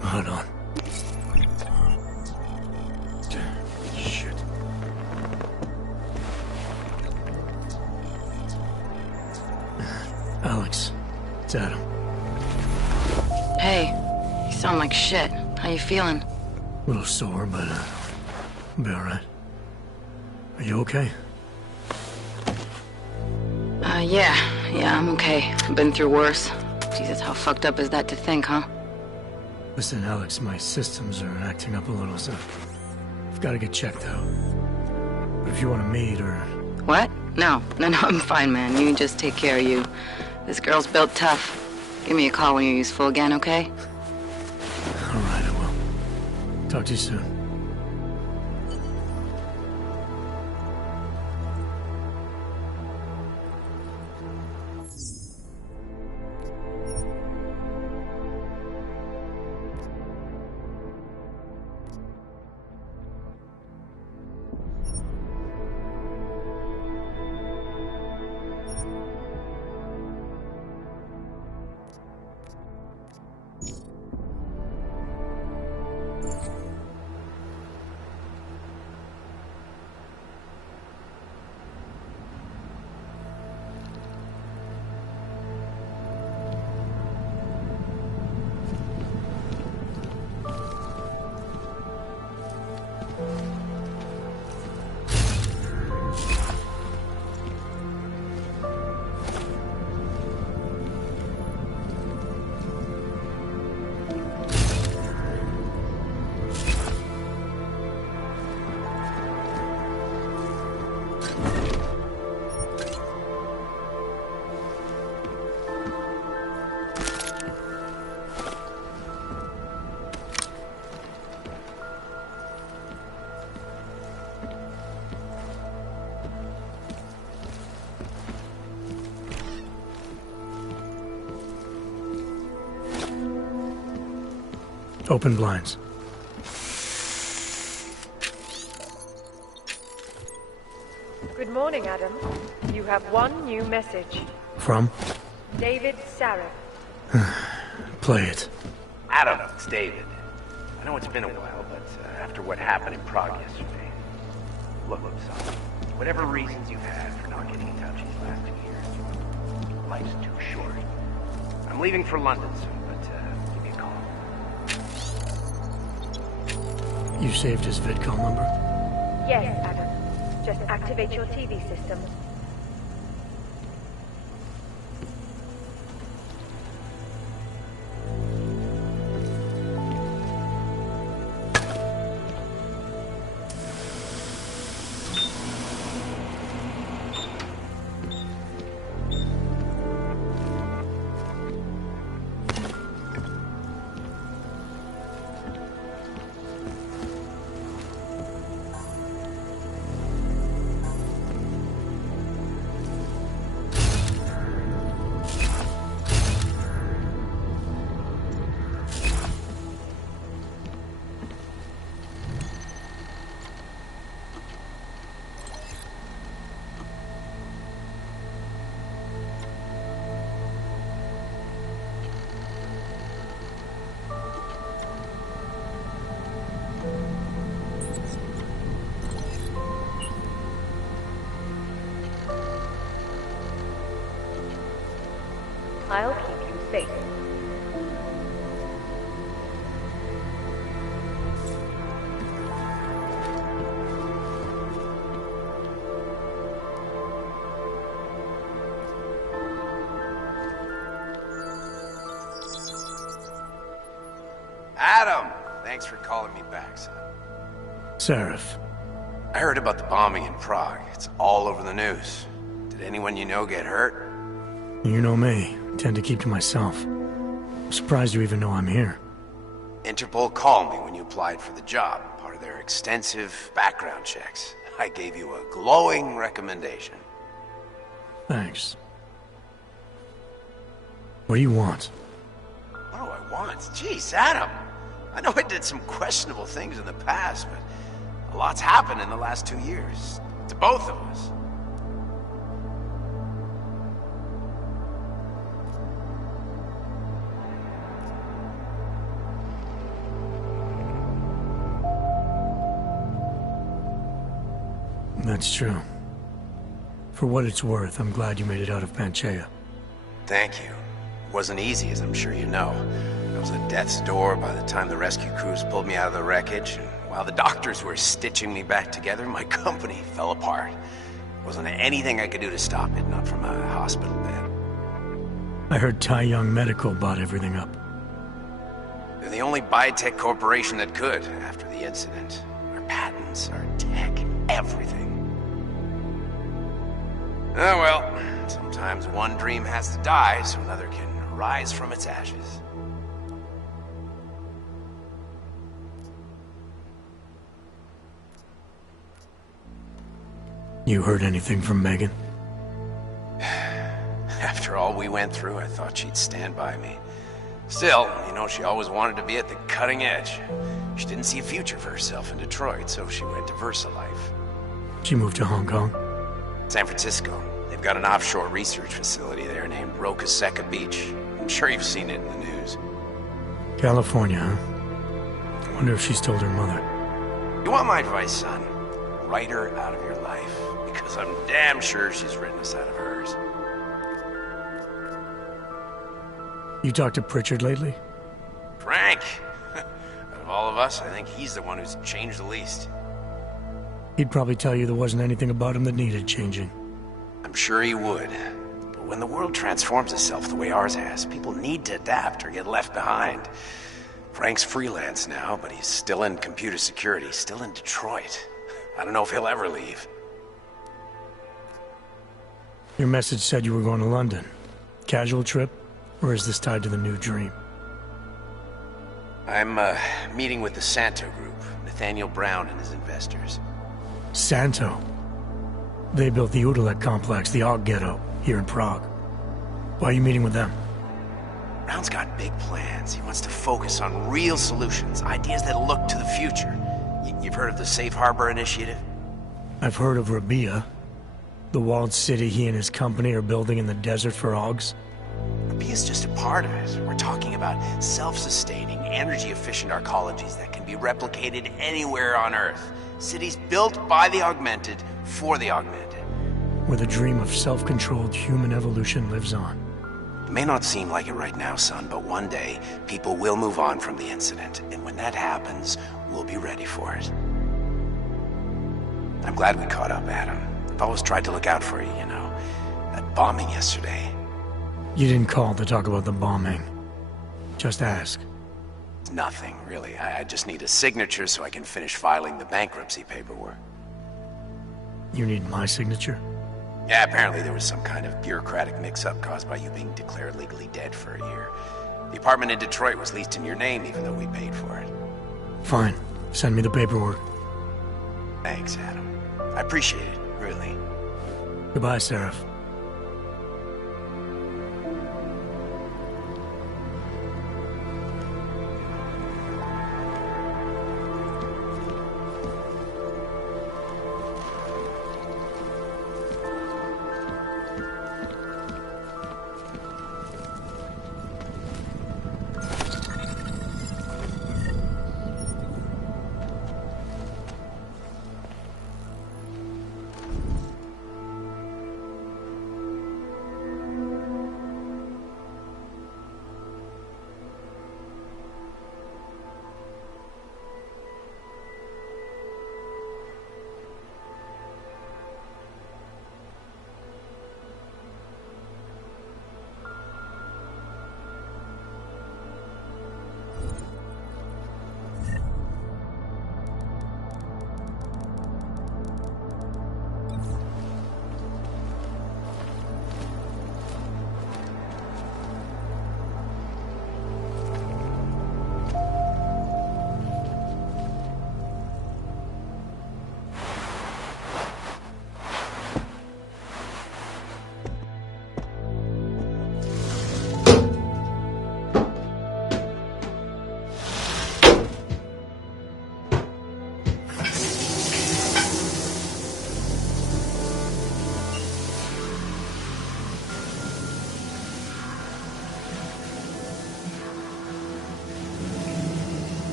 Hold on. Shit. Alex, it's Adam. Hey, you sound like shit. How you feeling? A little sore, but I'll be alright. Are you okay? Yeah, I'm okay. I've been through worse. Jesus, how fucked up is that to think, huh? Listen, Alex, my systems are acting up a little, so I've got to get checked out. But if you want to meet or... What? No, I'm fine, man. You just take care of you. This girl's built tough. Give me a call when you're useful again, okay? All right, I will. Talk to you soon. Open blinds. Good morning, Adam. You have one new message. From? David Sarah. Play it. Adam, it's David. I know it's been a while, but after what happened in Prague yesterday... Look, son. Whatever reasons you've had for not getting in touch these last 2 years, life's too short. I'm leaving for London soon, but give me a call. You saved his vidcall number? Yes, Adam. Just activate your TV system. I'll keep you safe. Adam! Thanks for calling me back, son. Seraph. I heard about the bombing in Prague. It's all over the news. Did anyone you know get hurt? You know me. I tend to keep to myself. I'm surprised you even know I'm here. Interpol called me when you applied for the job, part of their extensive background checks. I gave you a glowing recommendation. Thanks. What do you want? What do I want? Jeez, Adam! I know I did some questionable things in the past, but a lot's happened in the last 2 years. To both of us. That's true. For what it's worth, I'm glad you made it out of Panchaea. Thank you. It wasn't easy, as I'm sure you know. I was at death's door by the time the rescue crews pulled me out of the wreckage, and while the doctors were stitching me back together, my company fell apart. There wasn't anything I could do to stop it, not from a hospital bed. I heard Tai Young Medical bought everything up. They're the only biotech corporation that could, after the incident. Our patents, our tech, everything. Oh well, sometimes one dream has to die so another can rise from its ashes. You heard anything from Megan? After all we went through, I thought she'd stand by me. Still, you know, she always wanted to be at the cutting edge. She didn't see a future for herself in Detroit, so she went to VersaLife. She moved to Hong Kong? San Francisco. They've got an offshore research facility there named Roca Seca Beach. I'm sure you've seen it in the news. California, huh? I wonder if she's told her mother. You want my advice, son? Write her out of your life, because I'm damn sure she's written us out of hers. You talked to Pritchard lately? Frank! Out of all of us, I think he's the one who's changed the least. He'd probably tell you there wasn't anything about him that needed changing. I'm sure he would. But when the world transforms itself the way ours has, people need to adapt or get left behind. Frank's freelance now, but he's still in computer security, still in Detroit. I don't know if he'll ever leave. Your message said you were going to London. Casual trip? Or is this tied to the new dream? I'm, meeting with the Santo Group, Nathaniel Brown and his investors. Santo? They built the Udalek complex, the Og Ghetto, here in Prague. Why are you meeting with them? Brown's got big plans. He wants to focus on real solutions, ideas that look to the future. You've heard of the Safe Harbor Initiative? I've heard of Rabia, the walled city he and his company are building in the desert for Ogs. Rabia is just a part of it. We're talking about self-sustaining, energy-efficient arcologies that can be replicated anywhere on Earth. Cities built by the augmented, for the augmented. Where the dream of self-controlled human evolution lives on. It may not seem like it right now, son, but one day, people will move on from the incident. And when that happens, we'll be ready for it. I'm glad we caught up, Adam. I've always tried to look out for you, you know. That bombing yesterday. You didn't call to talk about the bombing. Just ask. It's nothing, really. I just need a signature so I can finish filing the bankruptcy paperwork. You need my signature? Yeah, apparently there was some kind of bureaucratic mix-up caused by you being declared legally dead for a year. The apartment in Detroit was leased in your name even though we paid for it. Fine. Send me the paperwork. Thanks, Adam. I appreciate it, really. Goodbye, Seraph.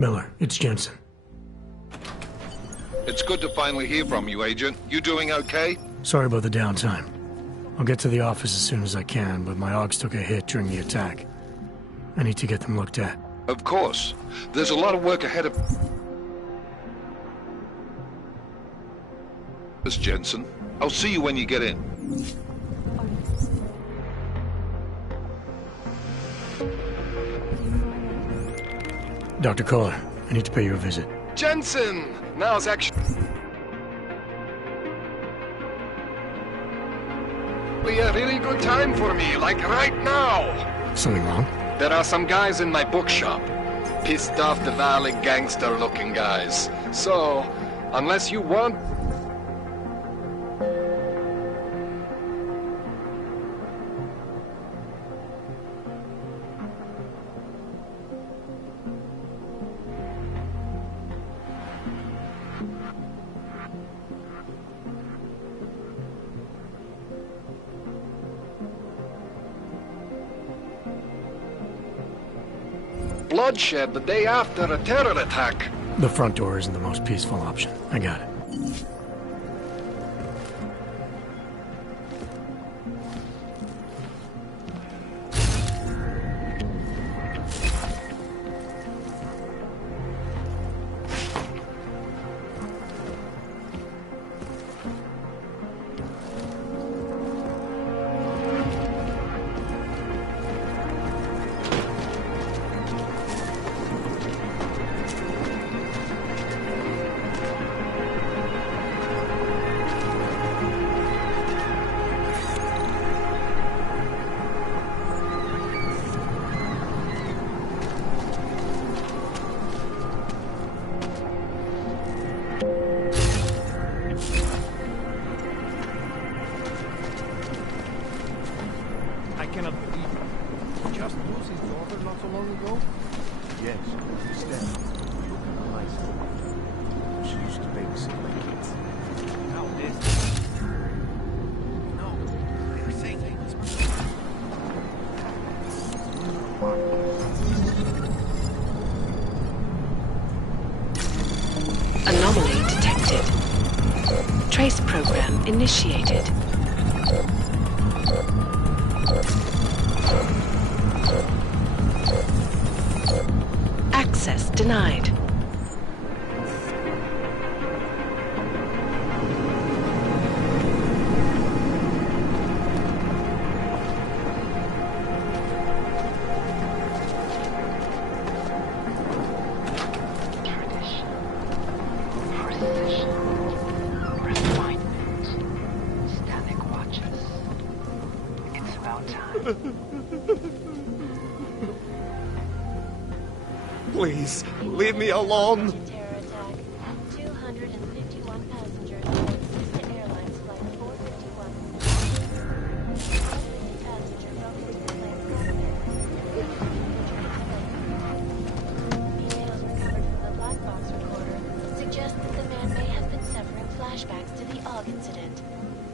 Miller, it's Jensen. It's good to finally hear from you, Agent. You doing okay? Sorry about the downtime. I'll get to the office as soon as I can, but my AUGs took a hit during the attack. I need to get them looked at. Of course. There's a lot of work ahead of us, Jensen. I'll see you when you get in. Dr. Kohler, I need to pay you a visit. Jensen! Now's actually a really good time for me, like right now. Something wrong? There are some guys in my bookshop. Pissed off the valley gangster-looking guys. So, unless you want... bloodshed the day after a terror attack. The front door isn't the most peaceful option. I got it. Anomaly detected. Trace program initiated. Access denied. Please, leave me alone. Terror attack. 251 passengers on Sister Airlines Flight 451. Passenger broken into the plane Details recovered from the black box recorder suggest that the man may have been suffering flashbacks to the AUG incident.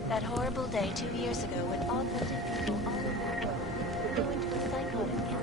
That horrible day 2 years ago when augmented people all over the world flew into a psychotic killer.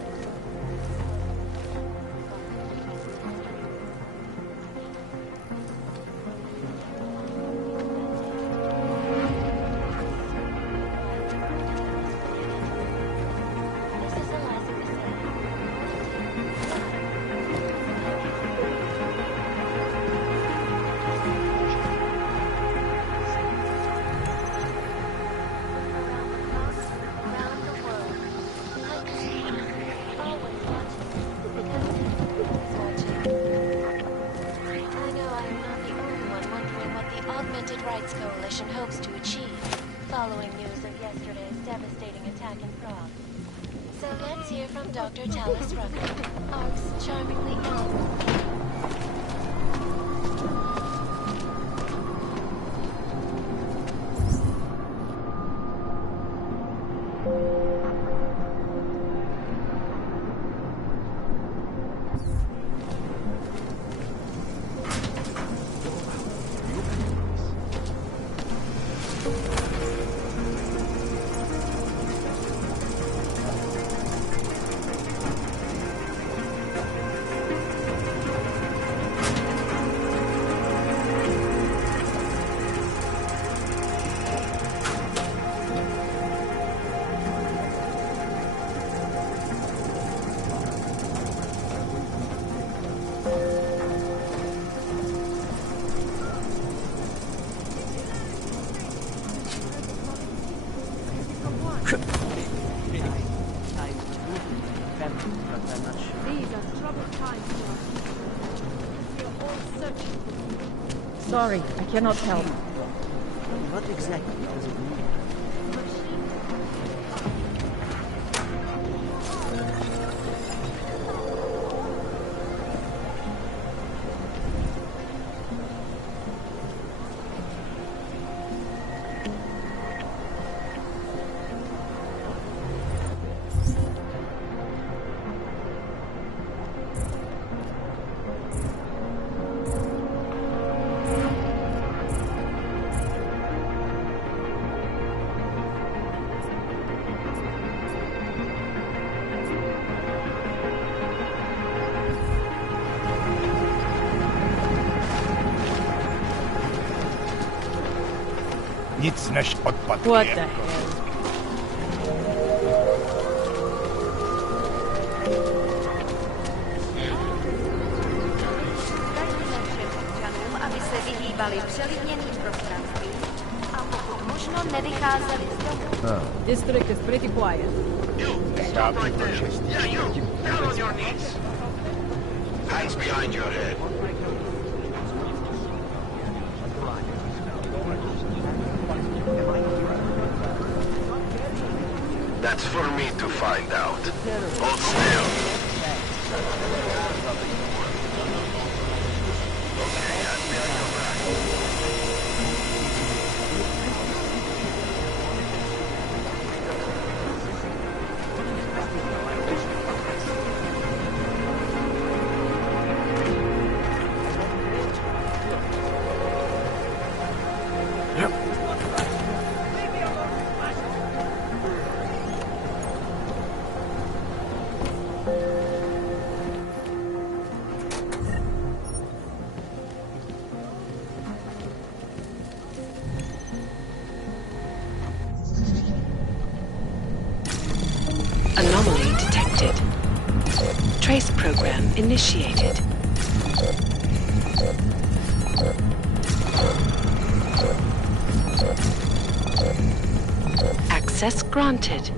Rights Coalition hopes to achieve, following news of yesterday's devastating attack in Prague. So let's hear from Dr. Talis Rucker, ARC's charmingly ill. These are troubled times for us. We are all searching for you. Sorry, I cannot help. What exactly does it mean? Nic než odpadky. What the hell? Aby se vyhýbali přelidněným prostvím a pokud možno nevycházeli z domu. District is pretty quiet. Stop right there. Yeah, you. Down on your knees. Hands behind your head. That's for me to find out. Hold still. Okay, I've been your back. Anomaly detected. Trace program initiated. Access granted.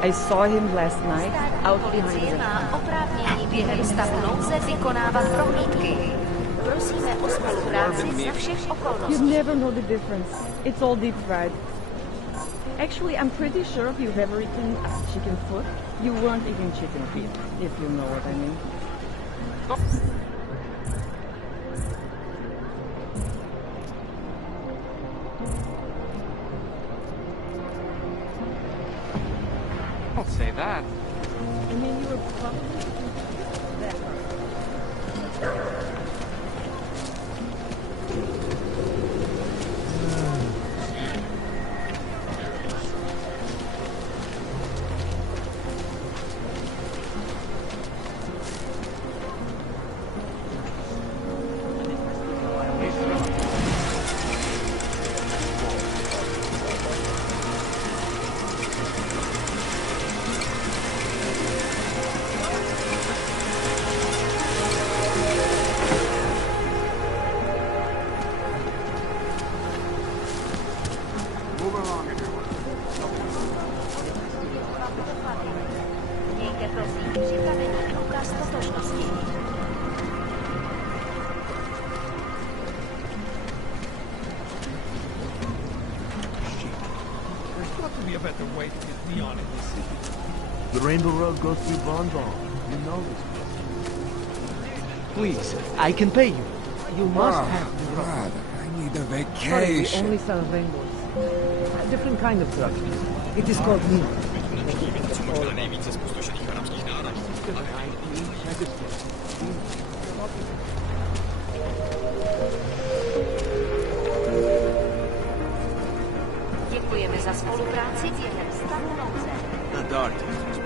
I saw hhim last night out behind Policie the má oprávnění během stavu nouze vykonávat prohlídky. Prosíme o spolupráci za všech okolností. You never know the difference. It's all deep fried. Actually, I'm pretty sure if you've ever eaten chicken foot, you weren't eating chicken feet, if you know what I mean. Don't say that. I mean, you were probably that way to get neon in this city. The Rainbow Road goes through Bonbon. You know this place. Please, I can pay you. You must have the drug. Brother, I need a Sorry, we vacation. only sell rainbows. A different kind of drug. It is called neon. Děkujeme za spolupráci během stavu nouze. The dark was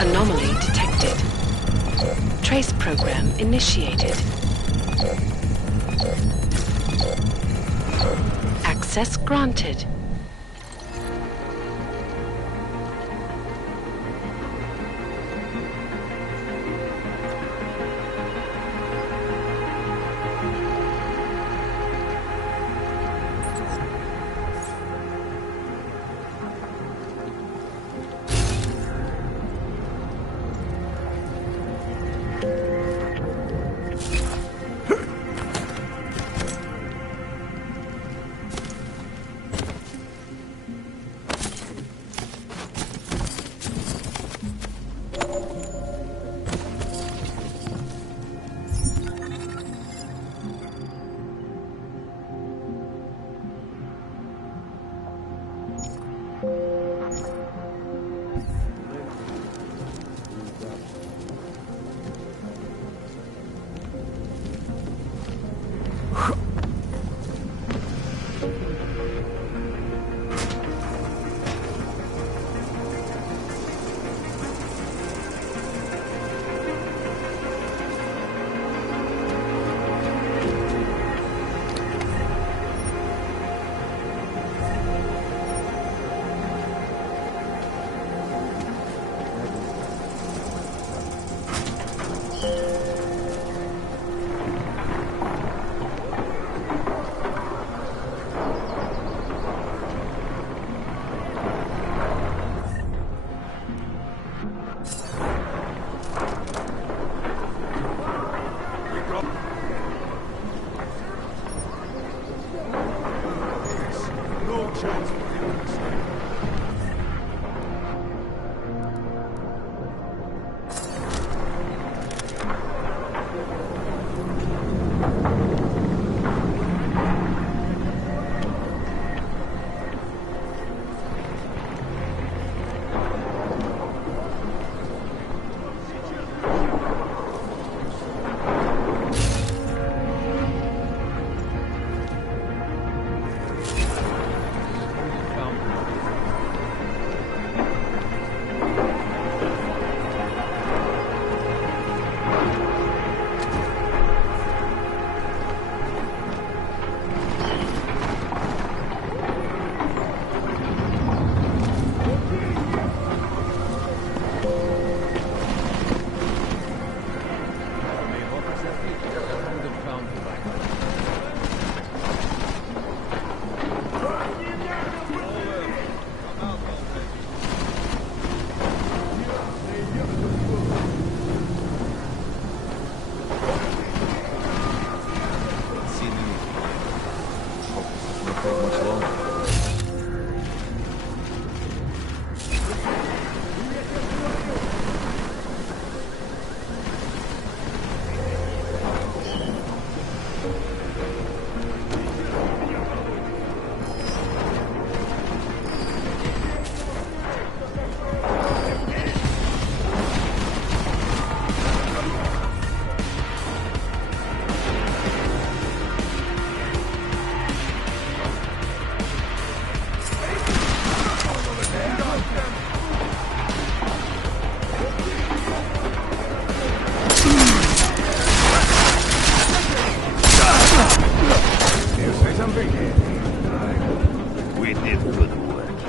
Anomaly detected. Trace program initiated. Access granted. They did good work.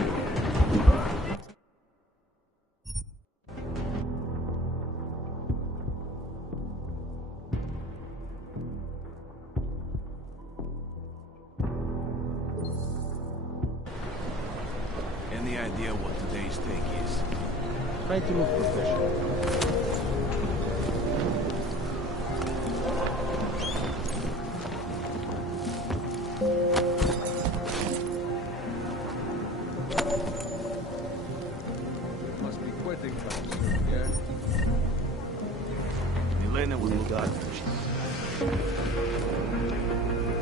Any idea what today's take is? Try to look professional. Must be quitting clubs, yeah? Elena will look after you.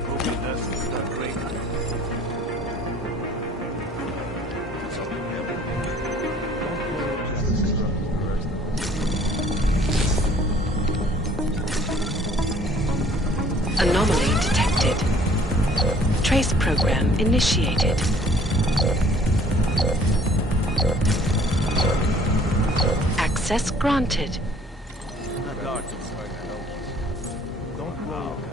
Hope he doesn't start breaking. Something happened. Anomaly detected. Trace program initiated. Access granted. Not dark inside, I know. Don't worry.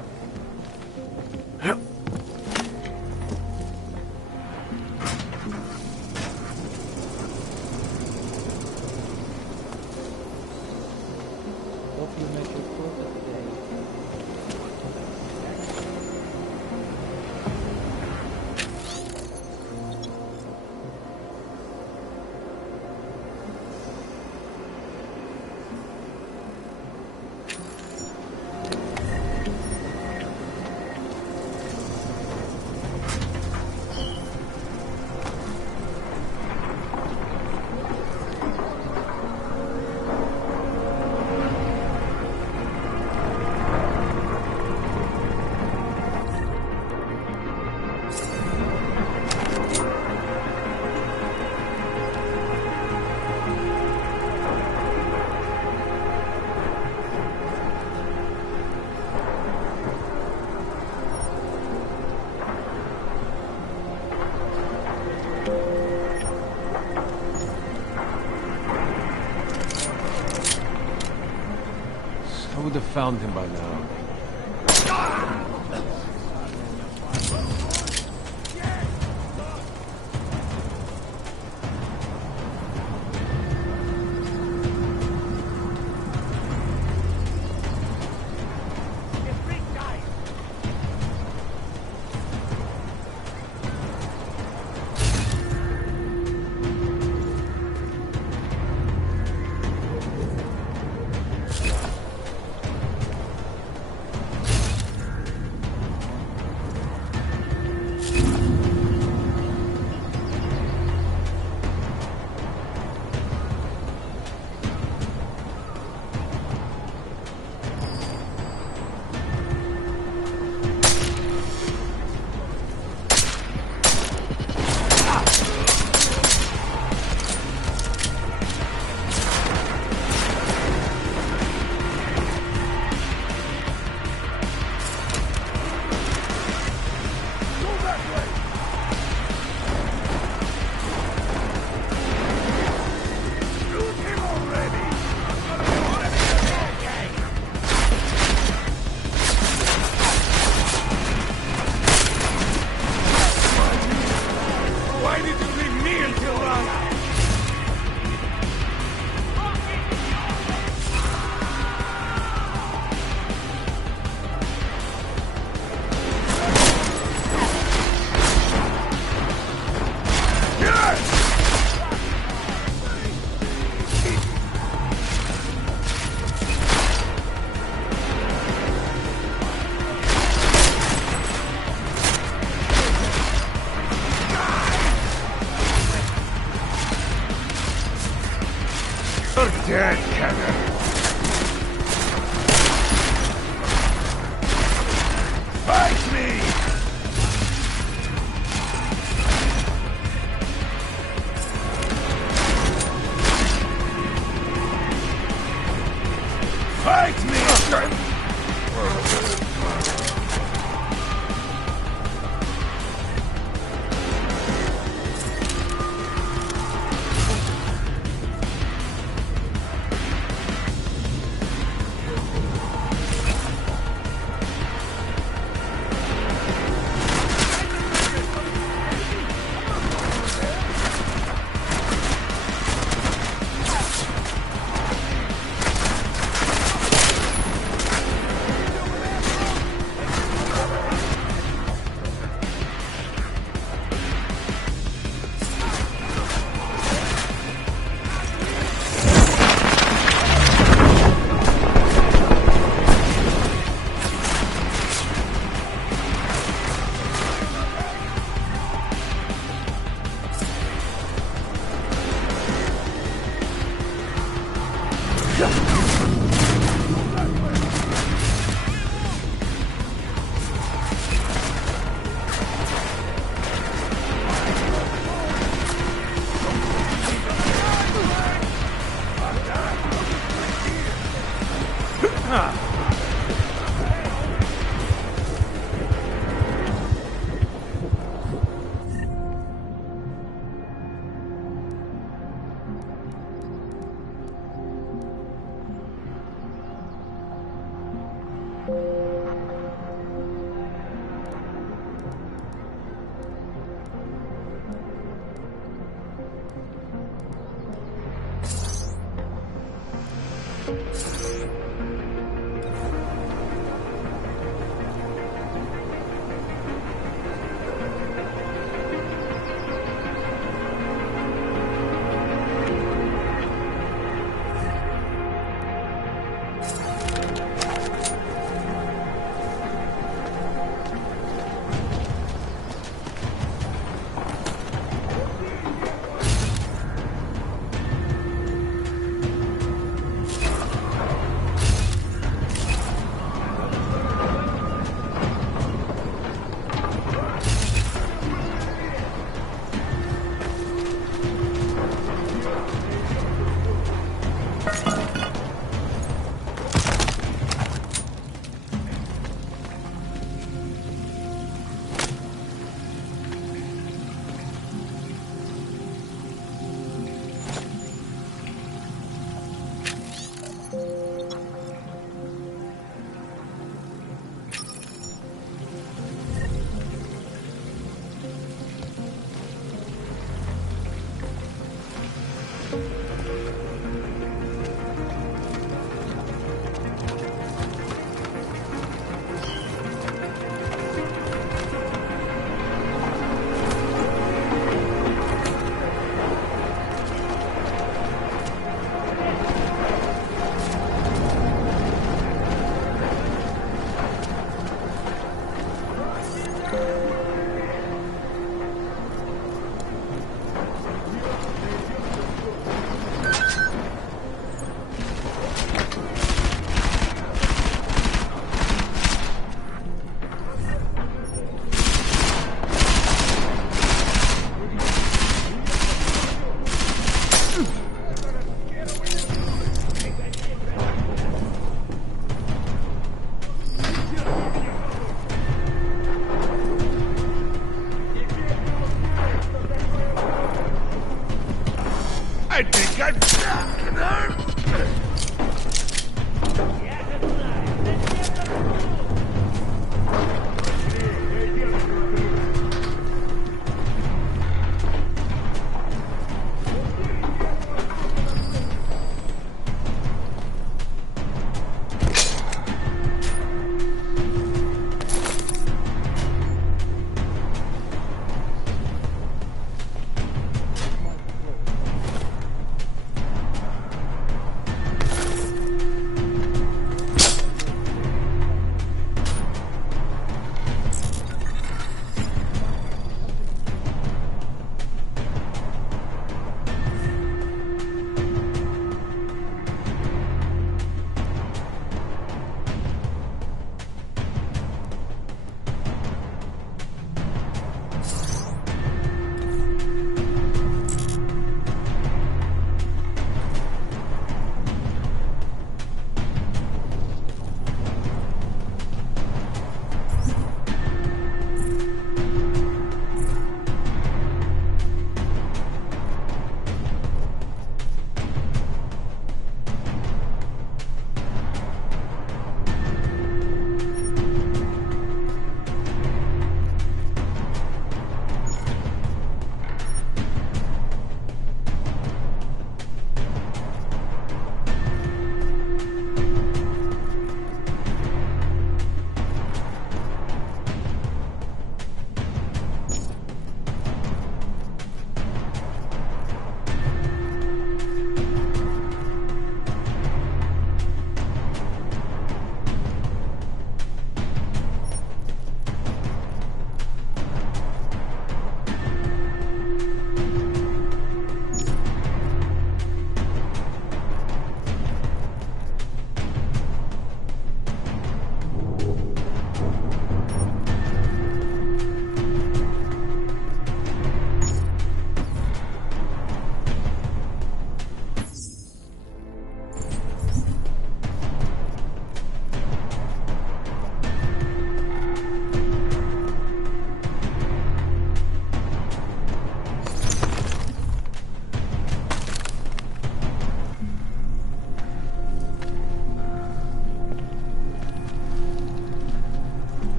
Hope you make your quota today. I would have found him by now. Dead, Kevin. Fight me! Fight me! I think I'm stuck in her.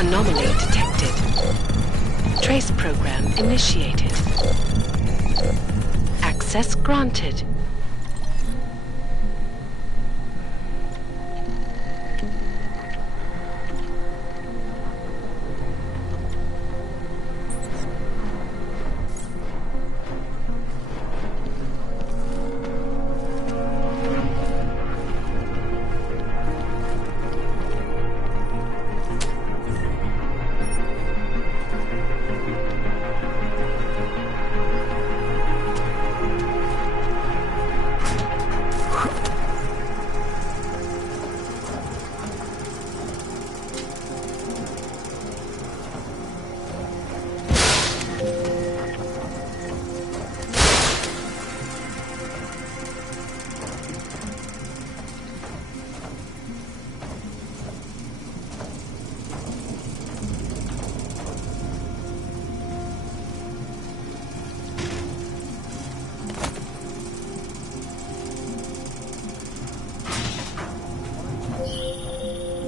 Anomaly detected. Trace program initiated. Access granted.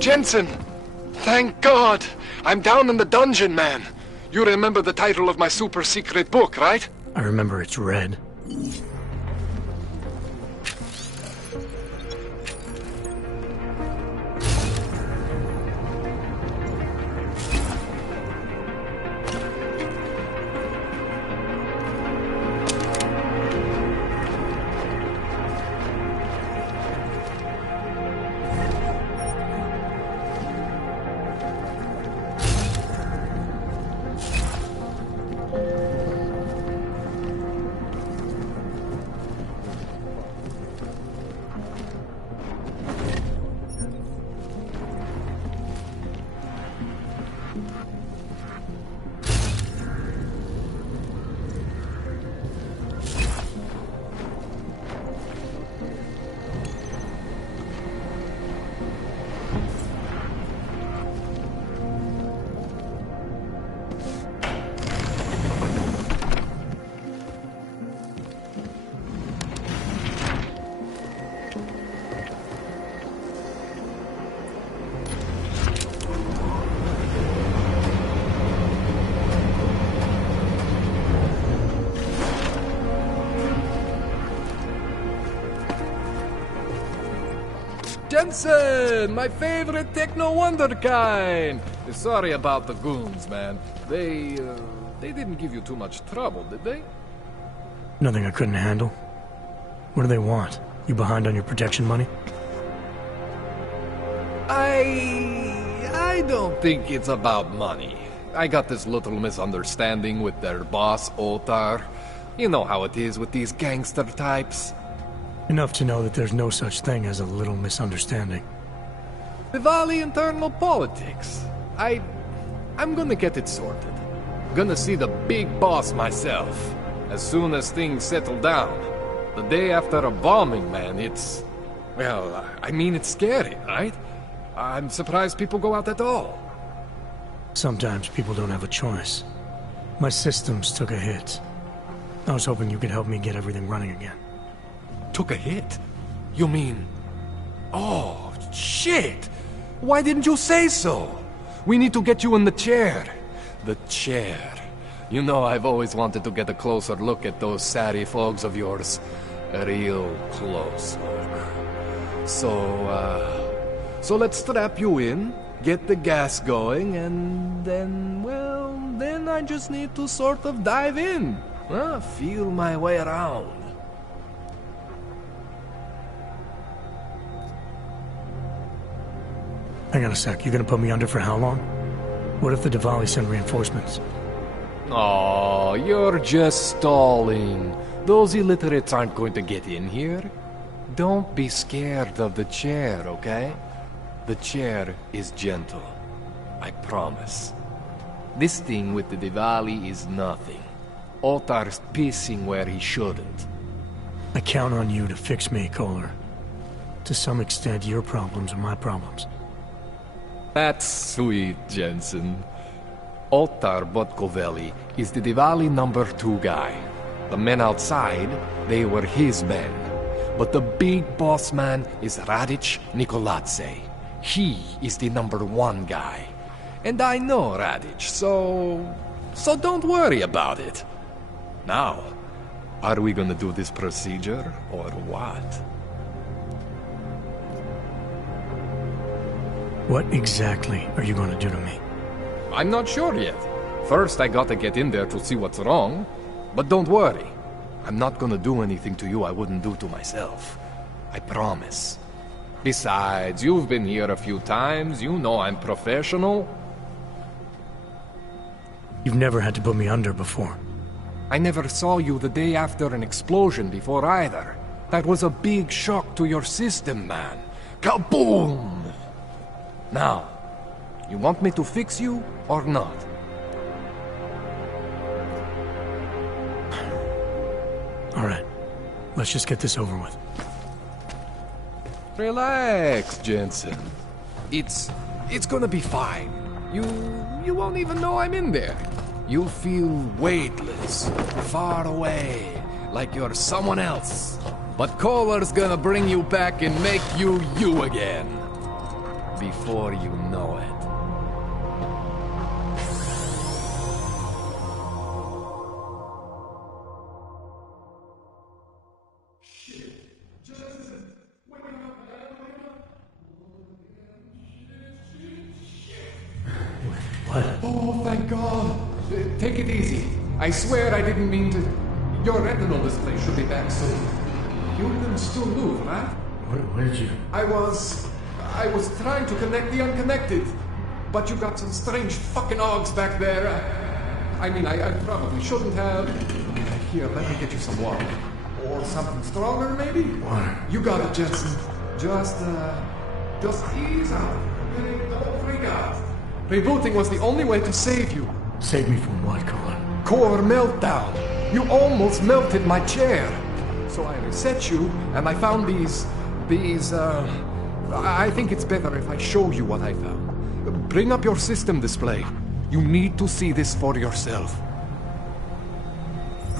Jensen! Thank God! I'm down in the dungeon, man. You remember the title of my super secret book, right? I remember it's red. Jensen, my favorite techno wonderkind. Sorry about the goons, man. They didn't give you too much trouble, did they? Nothing I couldn't handle. What do they want? You behind on your protection money? I don't think it's about money. I got this little misunderstanding with their boss, Otar. You know how it is with these gangster types. Enough to know that there's no such thing as a little misunderstanding. Diwali internal politics. I'm gonna get it sorted. Gonna see the big boss myself. As soon as things settle down. The day after a bombing, man, it's... Well, I mean, it's scary, right? I'm surprised people go out at all. Sometimes people don't have a choice. My systems took a hit. I was hoping you could help me get everything running again. Took a hit? You mean... Oh, shit! Why didn't you say so? We need to get you in the chair. The chair. You know I've always wanted to get a closer look at those Sari folks of yours. A real close look. So let's strap you in, get the gas going, and then, well, then I just need to sort of dive in. Feel my way around. Hang on a sec, you're gonna put me under for how long? What if the Diwali send reinforcements? Oh, you're just stalling. Those illiterates aren't going to get in here. Don't be scared of the chair, okay? The chair is gentle. I promise. This thing with the Diwali is nothing. Otar's pissing where he shouldn't. I count on you to fix me, Kohler. To some extent, your problems are my problems. That's sweet, Jensen. Otar Botkoveli is the Diwali #2 guy. The men outside, they were his men. But the big boss man is Radic Nikoladze. He is the #1 guy. And I know Radic, so don't worry about it. Now, are we gonna do this procedure, or what? What exactly are you going to do to me? I'm not sure yet. First, I gotta get in there to see what's wrong. But don't worry. I'm not gonna do anything to you I wouldn't do to myself. I promise. Besides, you've been here a few times. You know I'm professional. You've never had to put me under before. I never saw you the day after an explosion before either. That was a big shock to your system, man. Kaboom! Now, you want me to fix you or not? All right. Let's just get this over with. Relax, Jensen. It's gonna be fine. You won't even know I'm in there. You'll feel weightless, far away, like you're someone else. But Kohler's gonna bring you back and make you you again. Before you know it. What? Oh, thank God. Take it easy. I swear I didn't mean to... Your retinal display should be back soon. You can still move, right? Where did you... I was trying to connect the unconnected. But you got some strange fucking ogs back there. I probably shouldn't have. Here, let me get you some water. Or something stronger, maybe? Water. You got it, Jensen. Just ease out. Don't freak out. Rebooting was the only way to save you. Save me from what, Colin? Core meltdown. You almost melted my chair. So I reset you, and I found these... I think it's better if I show you what I found. Bring up your system display. You need to see this for yourself.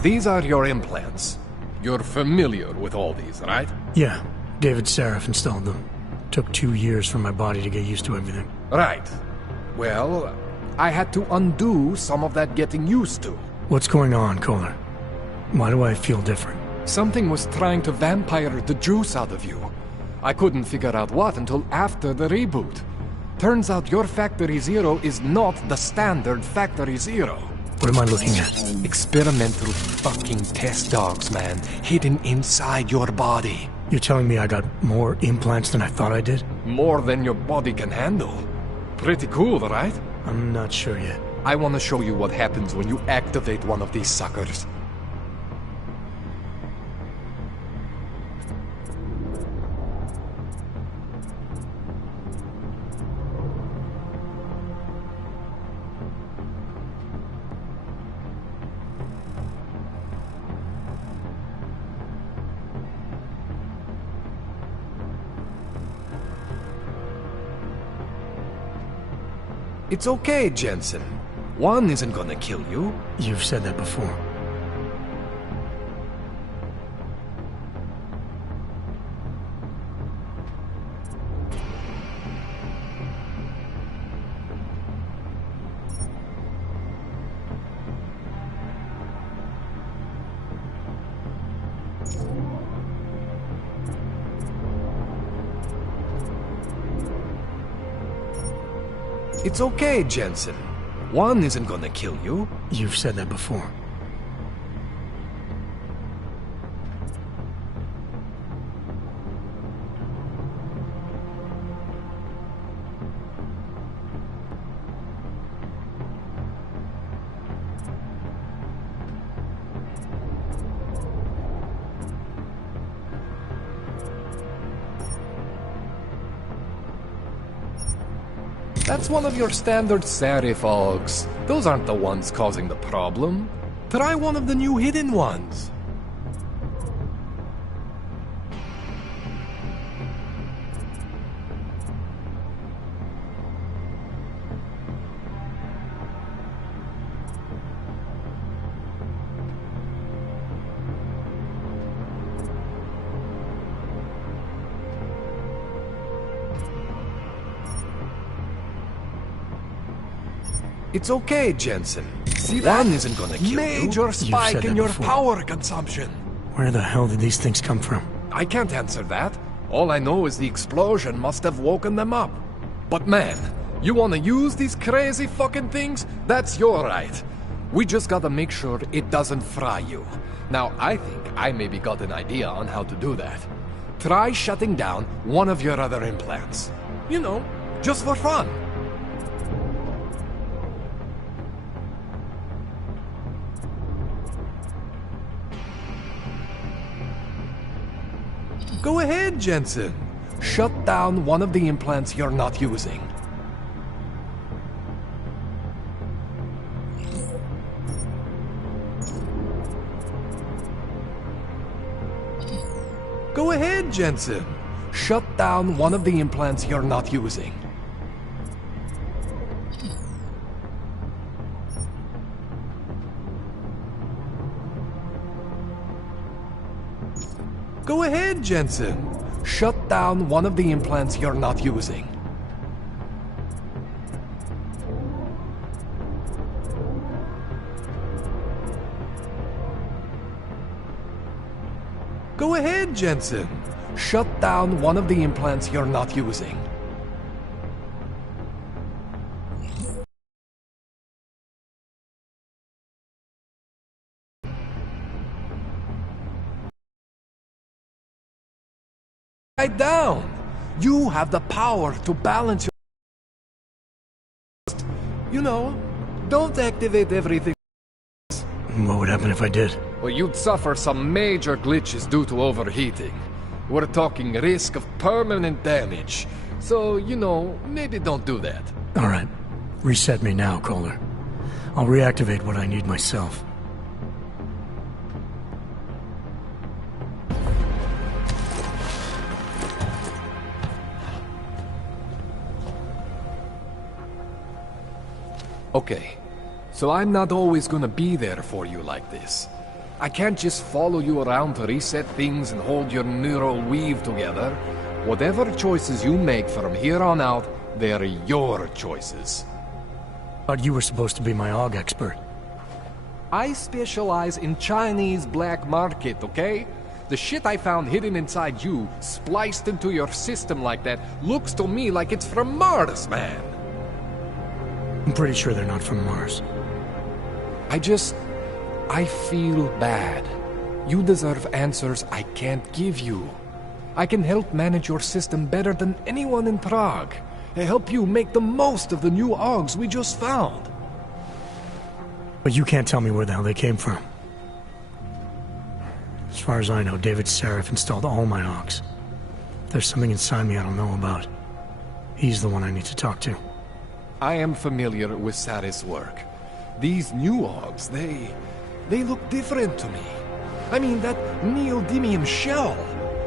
These are your implants. You're familiar with all these, right? Yeah. David Seraph installed them. Took 2 years for my body to get used to everything. Right. Well, I had to undo some of that getting used to. What's going on, Kohler? Why do I feel different? Something was trying to vampire the juice out of you. I couldn't figure out what until after the reboot. Turns out your Factory Zero is not the standard Factory Zero. What am I looking at? Experimental fucking test dogs, man. Hidden inside your body. You're telling me I got more implants than I thought I did? More than your body can handle. Pretty cool, right? I'm not sure yet. I want to show you what happens when you activate one of these suckers. It's okay, Jensen. One isn't gonna kill you. You've said that before. It's okay, Jensen. One isn't gonna kill you. You've said that before. That's one of your standard Sarifogs. Those aren't the ones causing the problem. Try one of the new hidden ones. It's okay, Jensen. See that? One isn't gonna kill Major you. Spike in your power consumption. Where the hell did these things come from? I can't answer that. All I know is the explosion must have woken them up. But man, you wanna use these crazy fucking things? That's your right. We just gotta make sure it doesn't fry you. Now, I think I maybe got an idea on how to do that. Try shutting down one of your other implants. You know, just for fun. Go ahead, Jensen. Shut down one of the implants you're not using. Go ahead, Jensen. Shut down one of the implants you're not using. Go ahead, Jensen. Shut down one of the implants you're not using. Go ahead, Jensen. Shut down one of the implants you're not using. right down. You have the power to balance your... You know, don't activate everything. What would happen if I did? Well, you'd suffer some major glitches due to overheating. We're talking risk of permanent damage. So, you know, maybe don't do that. Alright. Reset me now, Kohler. I'll reactivate what I need myself. Okay, so I'm not always gonna be there for you like this. I can't just follow you around to reset things and hold your neural weave together. Whatever choices you make from here on out, they're your choices. But you were supposed to be my AUG expert. I specialize in Chinese black market, okay? The shit I found hidden inside you, spliced into your system like that, looks to me like it's from Mars, man. I'm pretty sure they're not from Mars. I feel bad. You deserve answers I can't give you. I can help manage your system better than anyone in Prague. I help you make the most of the new AUGs we just found. But you can't tell me where the hell they came from. As far as I know, David Sarif installed all my AUGs. There's something inside me I don't know about. He's the one I need to talk to. I am familiar with Sarif's work. These new AUGs, they look different to me. I mean, that neodymium shell.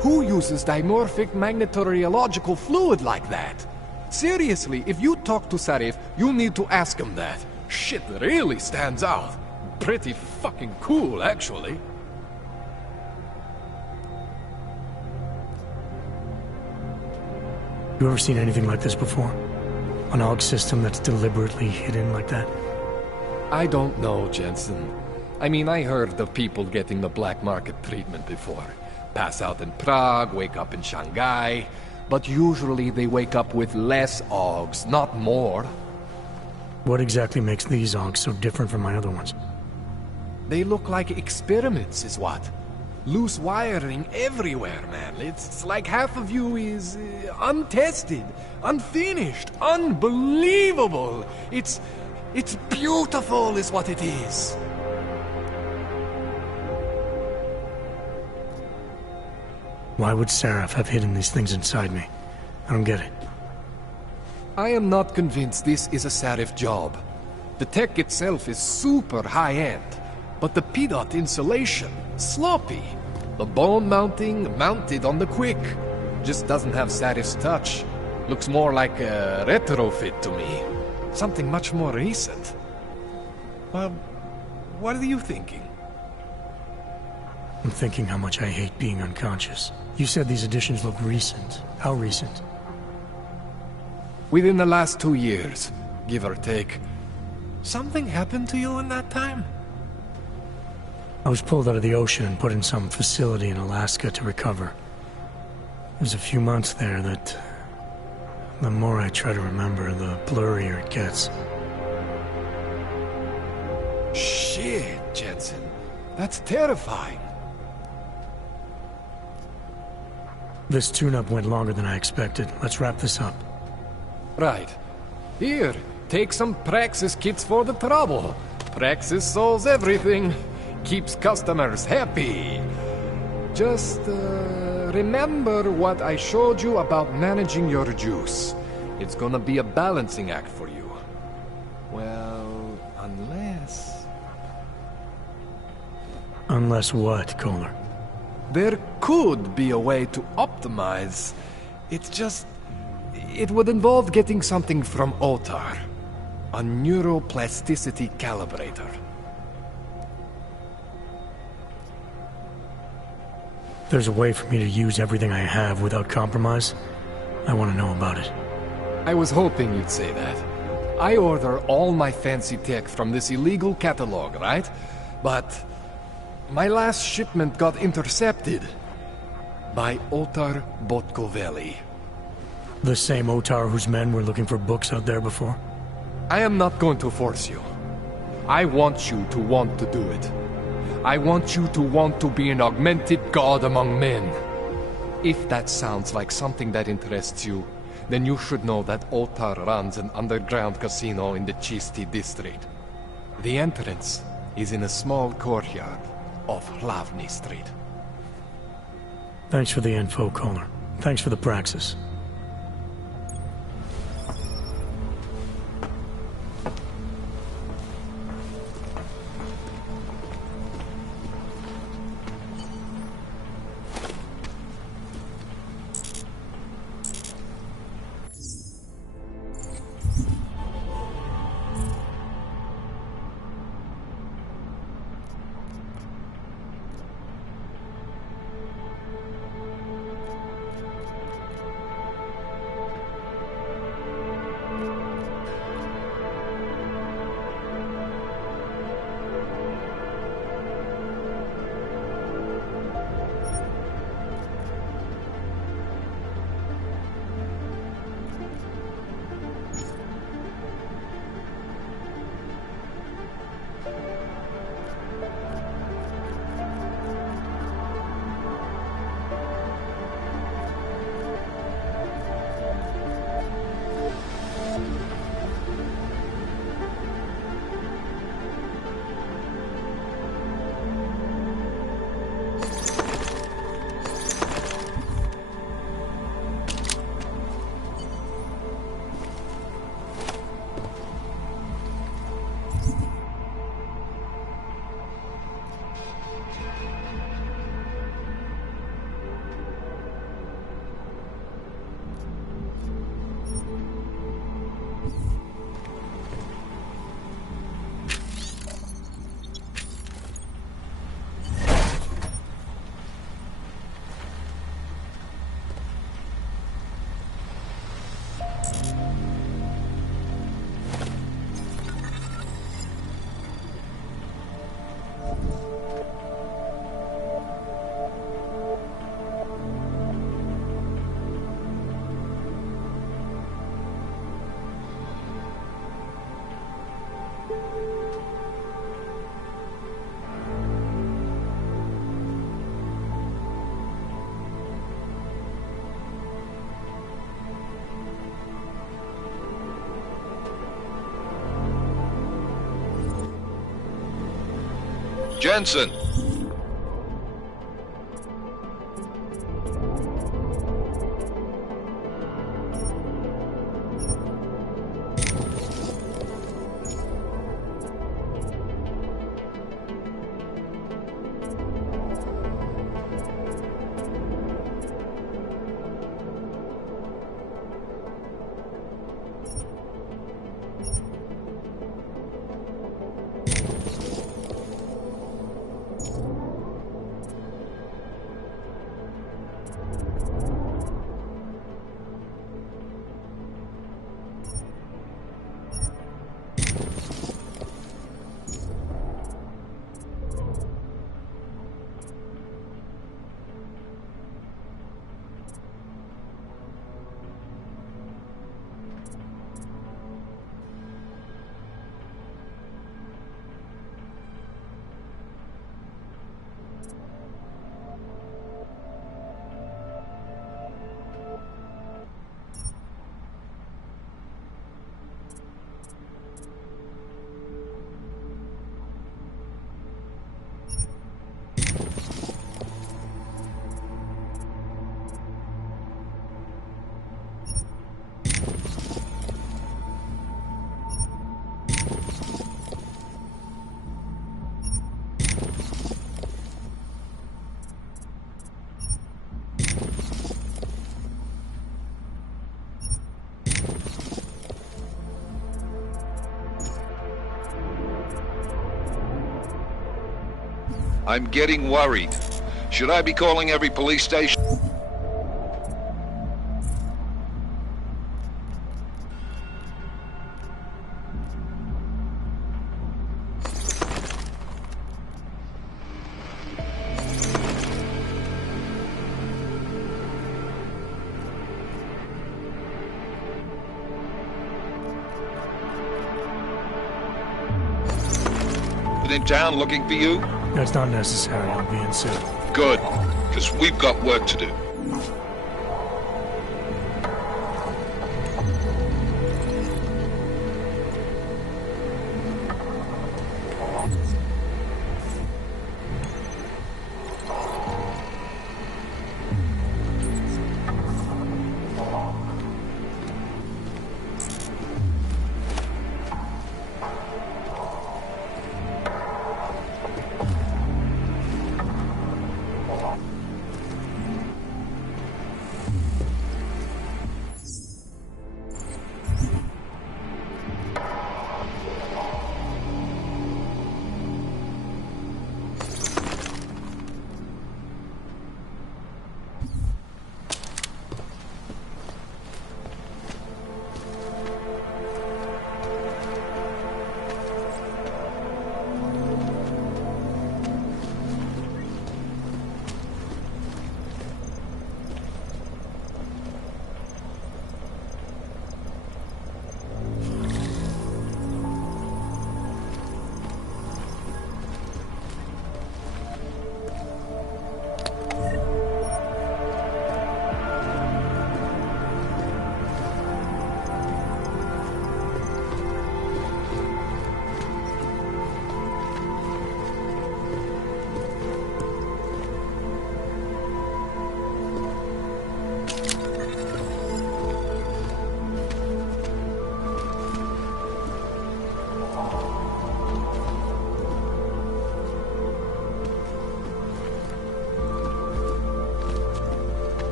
Who uses dimorphic magnetorheological fluid like that? Seriously, if you talk to Sarif, you need to ask him that. Shit really stands out. Pretty fucking cool, actually. You ever seen anything like this before? An AUG system that's deliberately hidden like that? I don't know, Jensen. I mean, I heard of people getting the black market treatment before. Pass out in Prague, wake up in Shanghai. But usually they wake up with less AUGs, not more. What exactly makes these AUGs so different from my other ones? They look like experiments, is what. Loose wiring everywhere, man. It's like half of you is untested, unfinished, unbelievable. It's beautiful is what it is. Why would Sarif have hidden these things inside me? I don't get it. I am not convinced this is a Sarif job. The tech itself is super high-end, but the PDOT insulation, sloppy. The bone mounting, mounted on the quick. Just doesn't have Sarif's touch. Looks more like a retrofit to me. Something much more recent. Well, what are you thinking? I'm thinking how much I hate being unconscious. You said these additions look recent. How recent? Within the last 2 years, give or take. Something happened to you in that time? I was pulled out of the ocean and put in some facility in Alaska to recover. There's a few months there that... the more I try to remember, the blurrier it gets. Shit, Jensen. That's terrifying. This tune-up went longer than I expected. Let's wrap this up. Right. Here, take some Praxis kits for the trouble. Praxis solves everything. Keeps customers happy. Just, remember what I showed you about managing your juice. It's gonna be a balancing act for you. Well, unless... Unless what, Kohler? There could be a way to optimize. It's just... it would involve getting something from Otar. A neuroplasticity calibrator. There's a way for me to use everything I have without compromise. I want to know about it. I was hoping you'd say that. I order all my fancy tech from this illegal catalog, right? But my last shipment got intercepted by Otar Botkoveli. The same Otar whose men were looking for books out there before? I am not going to force you. I want you to want to do it. I want you to want to be an augmented god among men. If that sounds like something that interests you, then you should know that Otar runs an underground casino in the Chisti district. The entrance is in a small courtyard off Hlavny Street. Thanks for the info, Connor. Thanks for the praxis. Jensen! I'm getting worried. Should I be calling every police station? In town looking for you? That's not necessary. I'll be in soon. Good, because we've got work to do.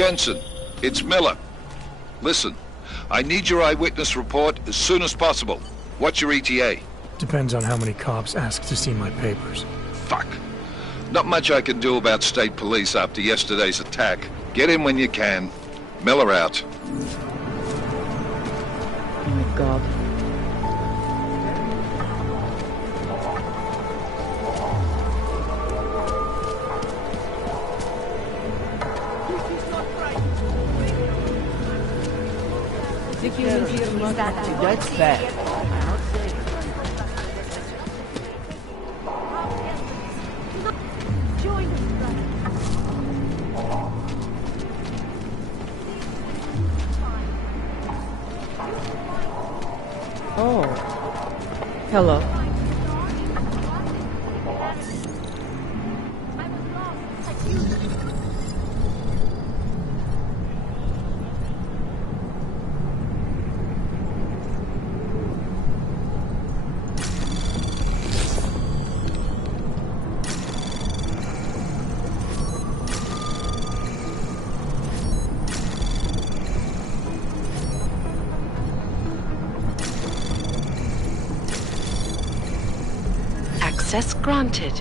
Jensen, it's Miller. Listen, I need your eyewitness report as soon as possible. What's your ETA? Depends on how many cops ask to see my papers. Fuck. Not much I can do about state police after yesterday's attack. Get in when you can. Miller out. Oh my God. That's bad. Oh. Hello. Access granted.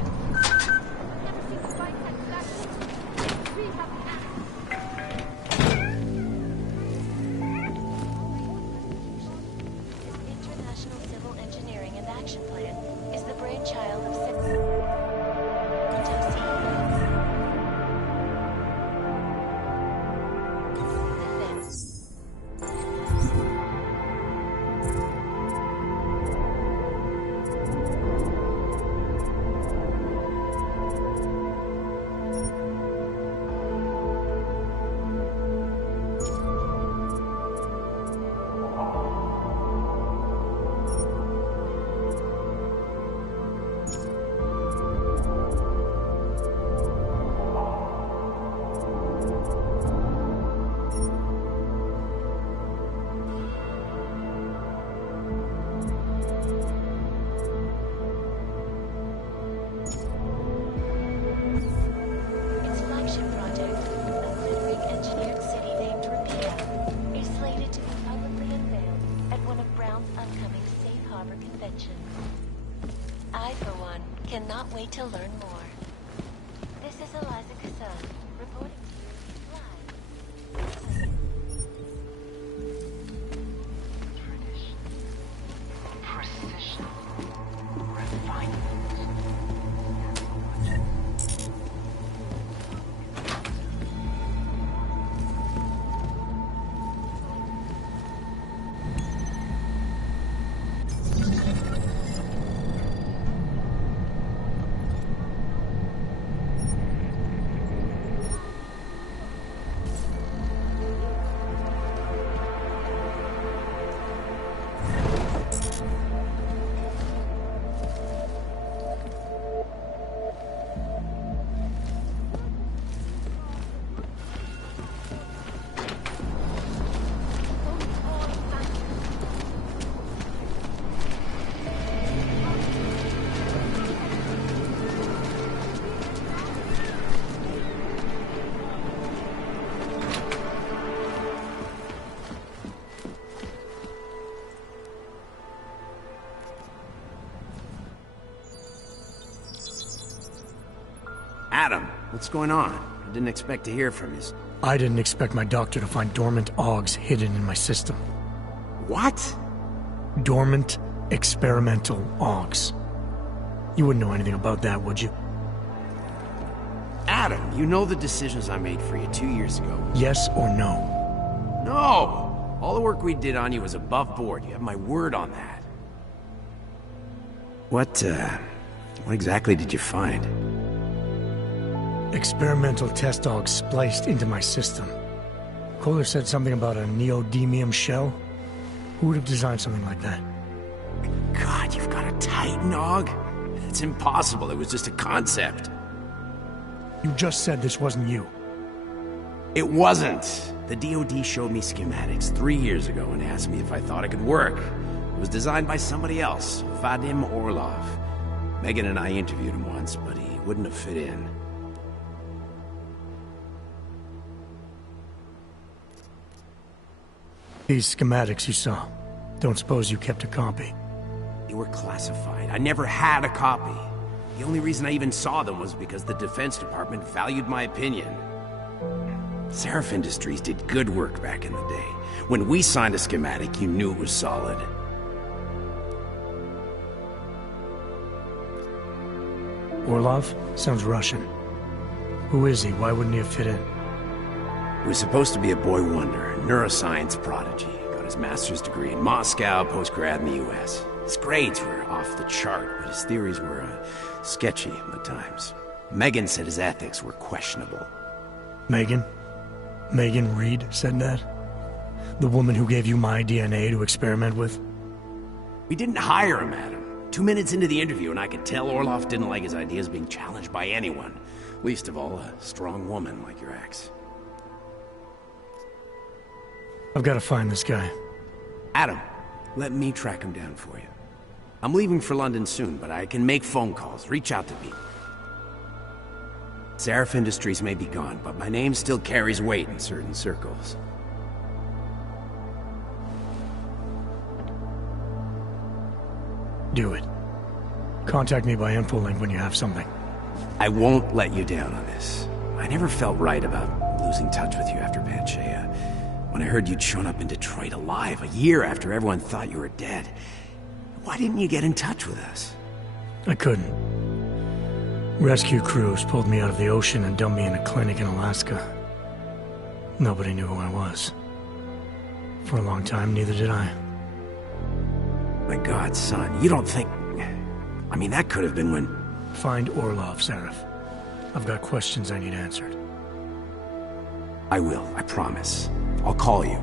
International Civil Engineering and Action Plan is the brainchild of town's upcoming Safe Harbor Convention. I, for one, cannot wait to learn more. This is Eliza Casson, reporting to you live. Precision. Refinement. Adam, what's going on? I didn't expect to hear from you. I didn't expect my doctor to find dormant AUGs hidden in my system. What? Dormant experimental AUGs. You wouldn't know anything about that, would you? Adam, you know the decisions I made for you 2 years ago. Yes or no? No! All the work we did on you was above board. You have my word on that. What exactly did you find? Experimental test AUGs spliced into my system. Kohler said something about a neodymium shell. Who would have designed something like that? God, you've got a Titan AUG? It's impossible. It was just a concept. You just said this wasn't you. It wasn't. The DoD showed me schematics 3 years ago and asked me if I thought it could work. It was designed by somebody else, Vadim Orlov. Megan and I interviewed him once, but he wouldn't have fit in. These schematics you saw, don't suppose you kept a copy? They were classified. I never had a copy. The only reason I even saw them was because the Defense Department valued my opinion. Seraph Industries did good work back in the day. When we signed a schematic, you knew it was solid. Orlov? Sounds Russian. Who is he? Why wouldn't he have fit in? He was supposed to be a boy wonder, a neuroscience prodigy. Got his master's degree in Moscow, post-grad in the US. His grades were off the chart, but his theories were sketchy at times. Megan said his ethics were questionable. Megan? Megan Reed said that? The woman who gave you my DNA to experiment with? We didn't hire him, Adam. 2 minutes into the interview, and I could tell Orlov didn't like his ideas being challenged by anyone. Least of all, a strong woman like your ex. I've got to find this guy. Adam, let me track him down for you. I'm leaving for London soon, but I can make phone calls, reach out to people. Seraph Industries may be gone, but my name still carries weight in certain circles. Do it. Contact me by infolink when you have something. I won't let you down on this. I never felt right about losing touch with you after Panchea. When I heard you'd shown up in Detroit alive a year after everyone thought you were dead. Why didn't you get in touch with us? I couldn't. Rescue crews pulled me out of the ocean and dumped me in a clinic in Alaska. Nobody knew who I was. For a long time, neither did I. My God, son, you don't think... I mean, that could have been when... Find Orlov, Seraph. I've got questions I need answered. I will, I promise. I'll call you.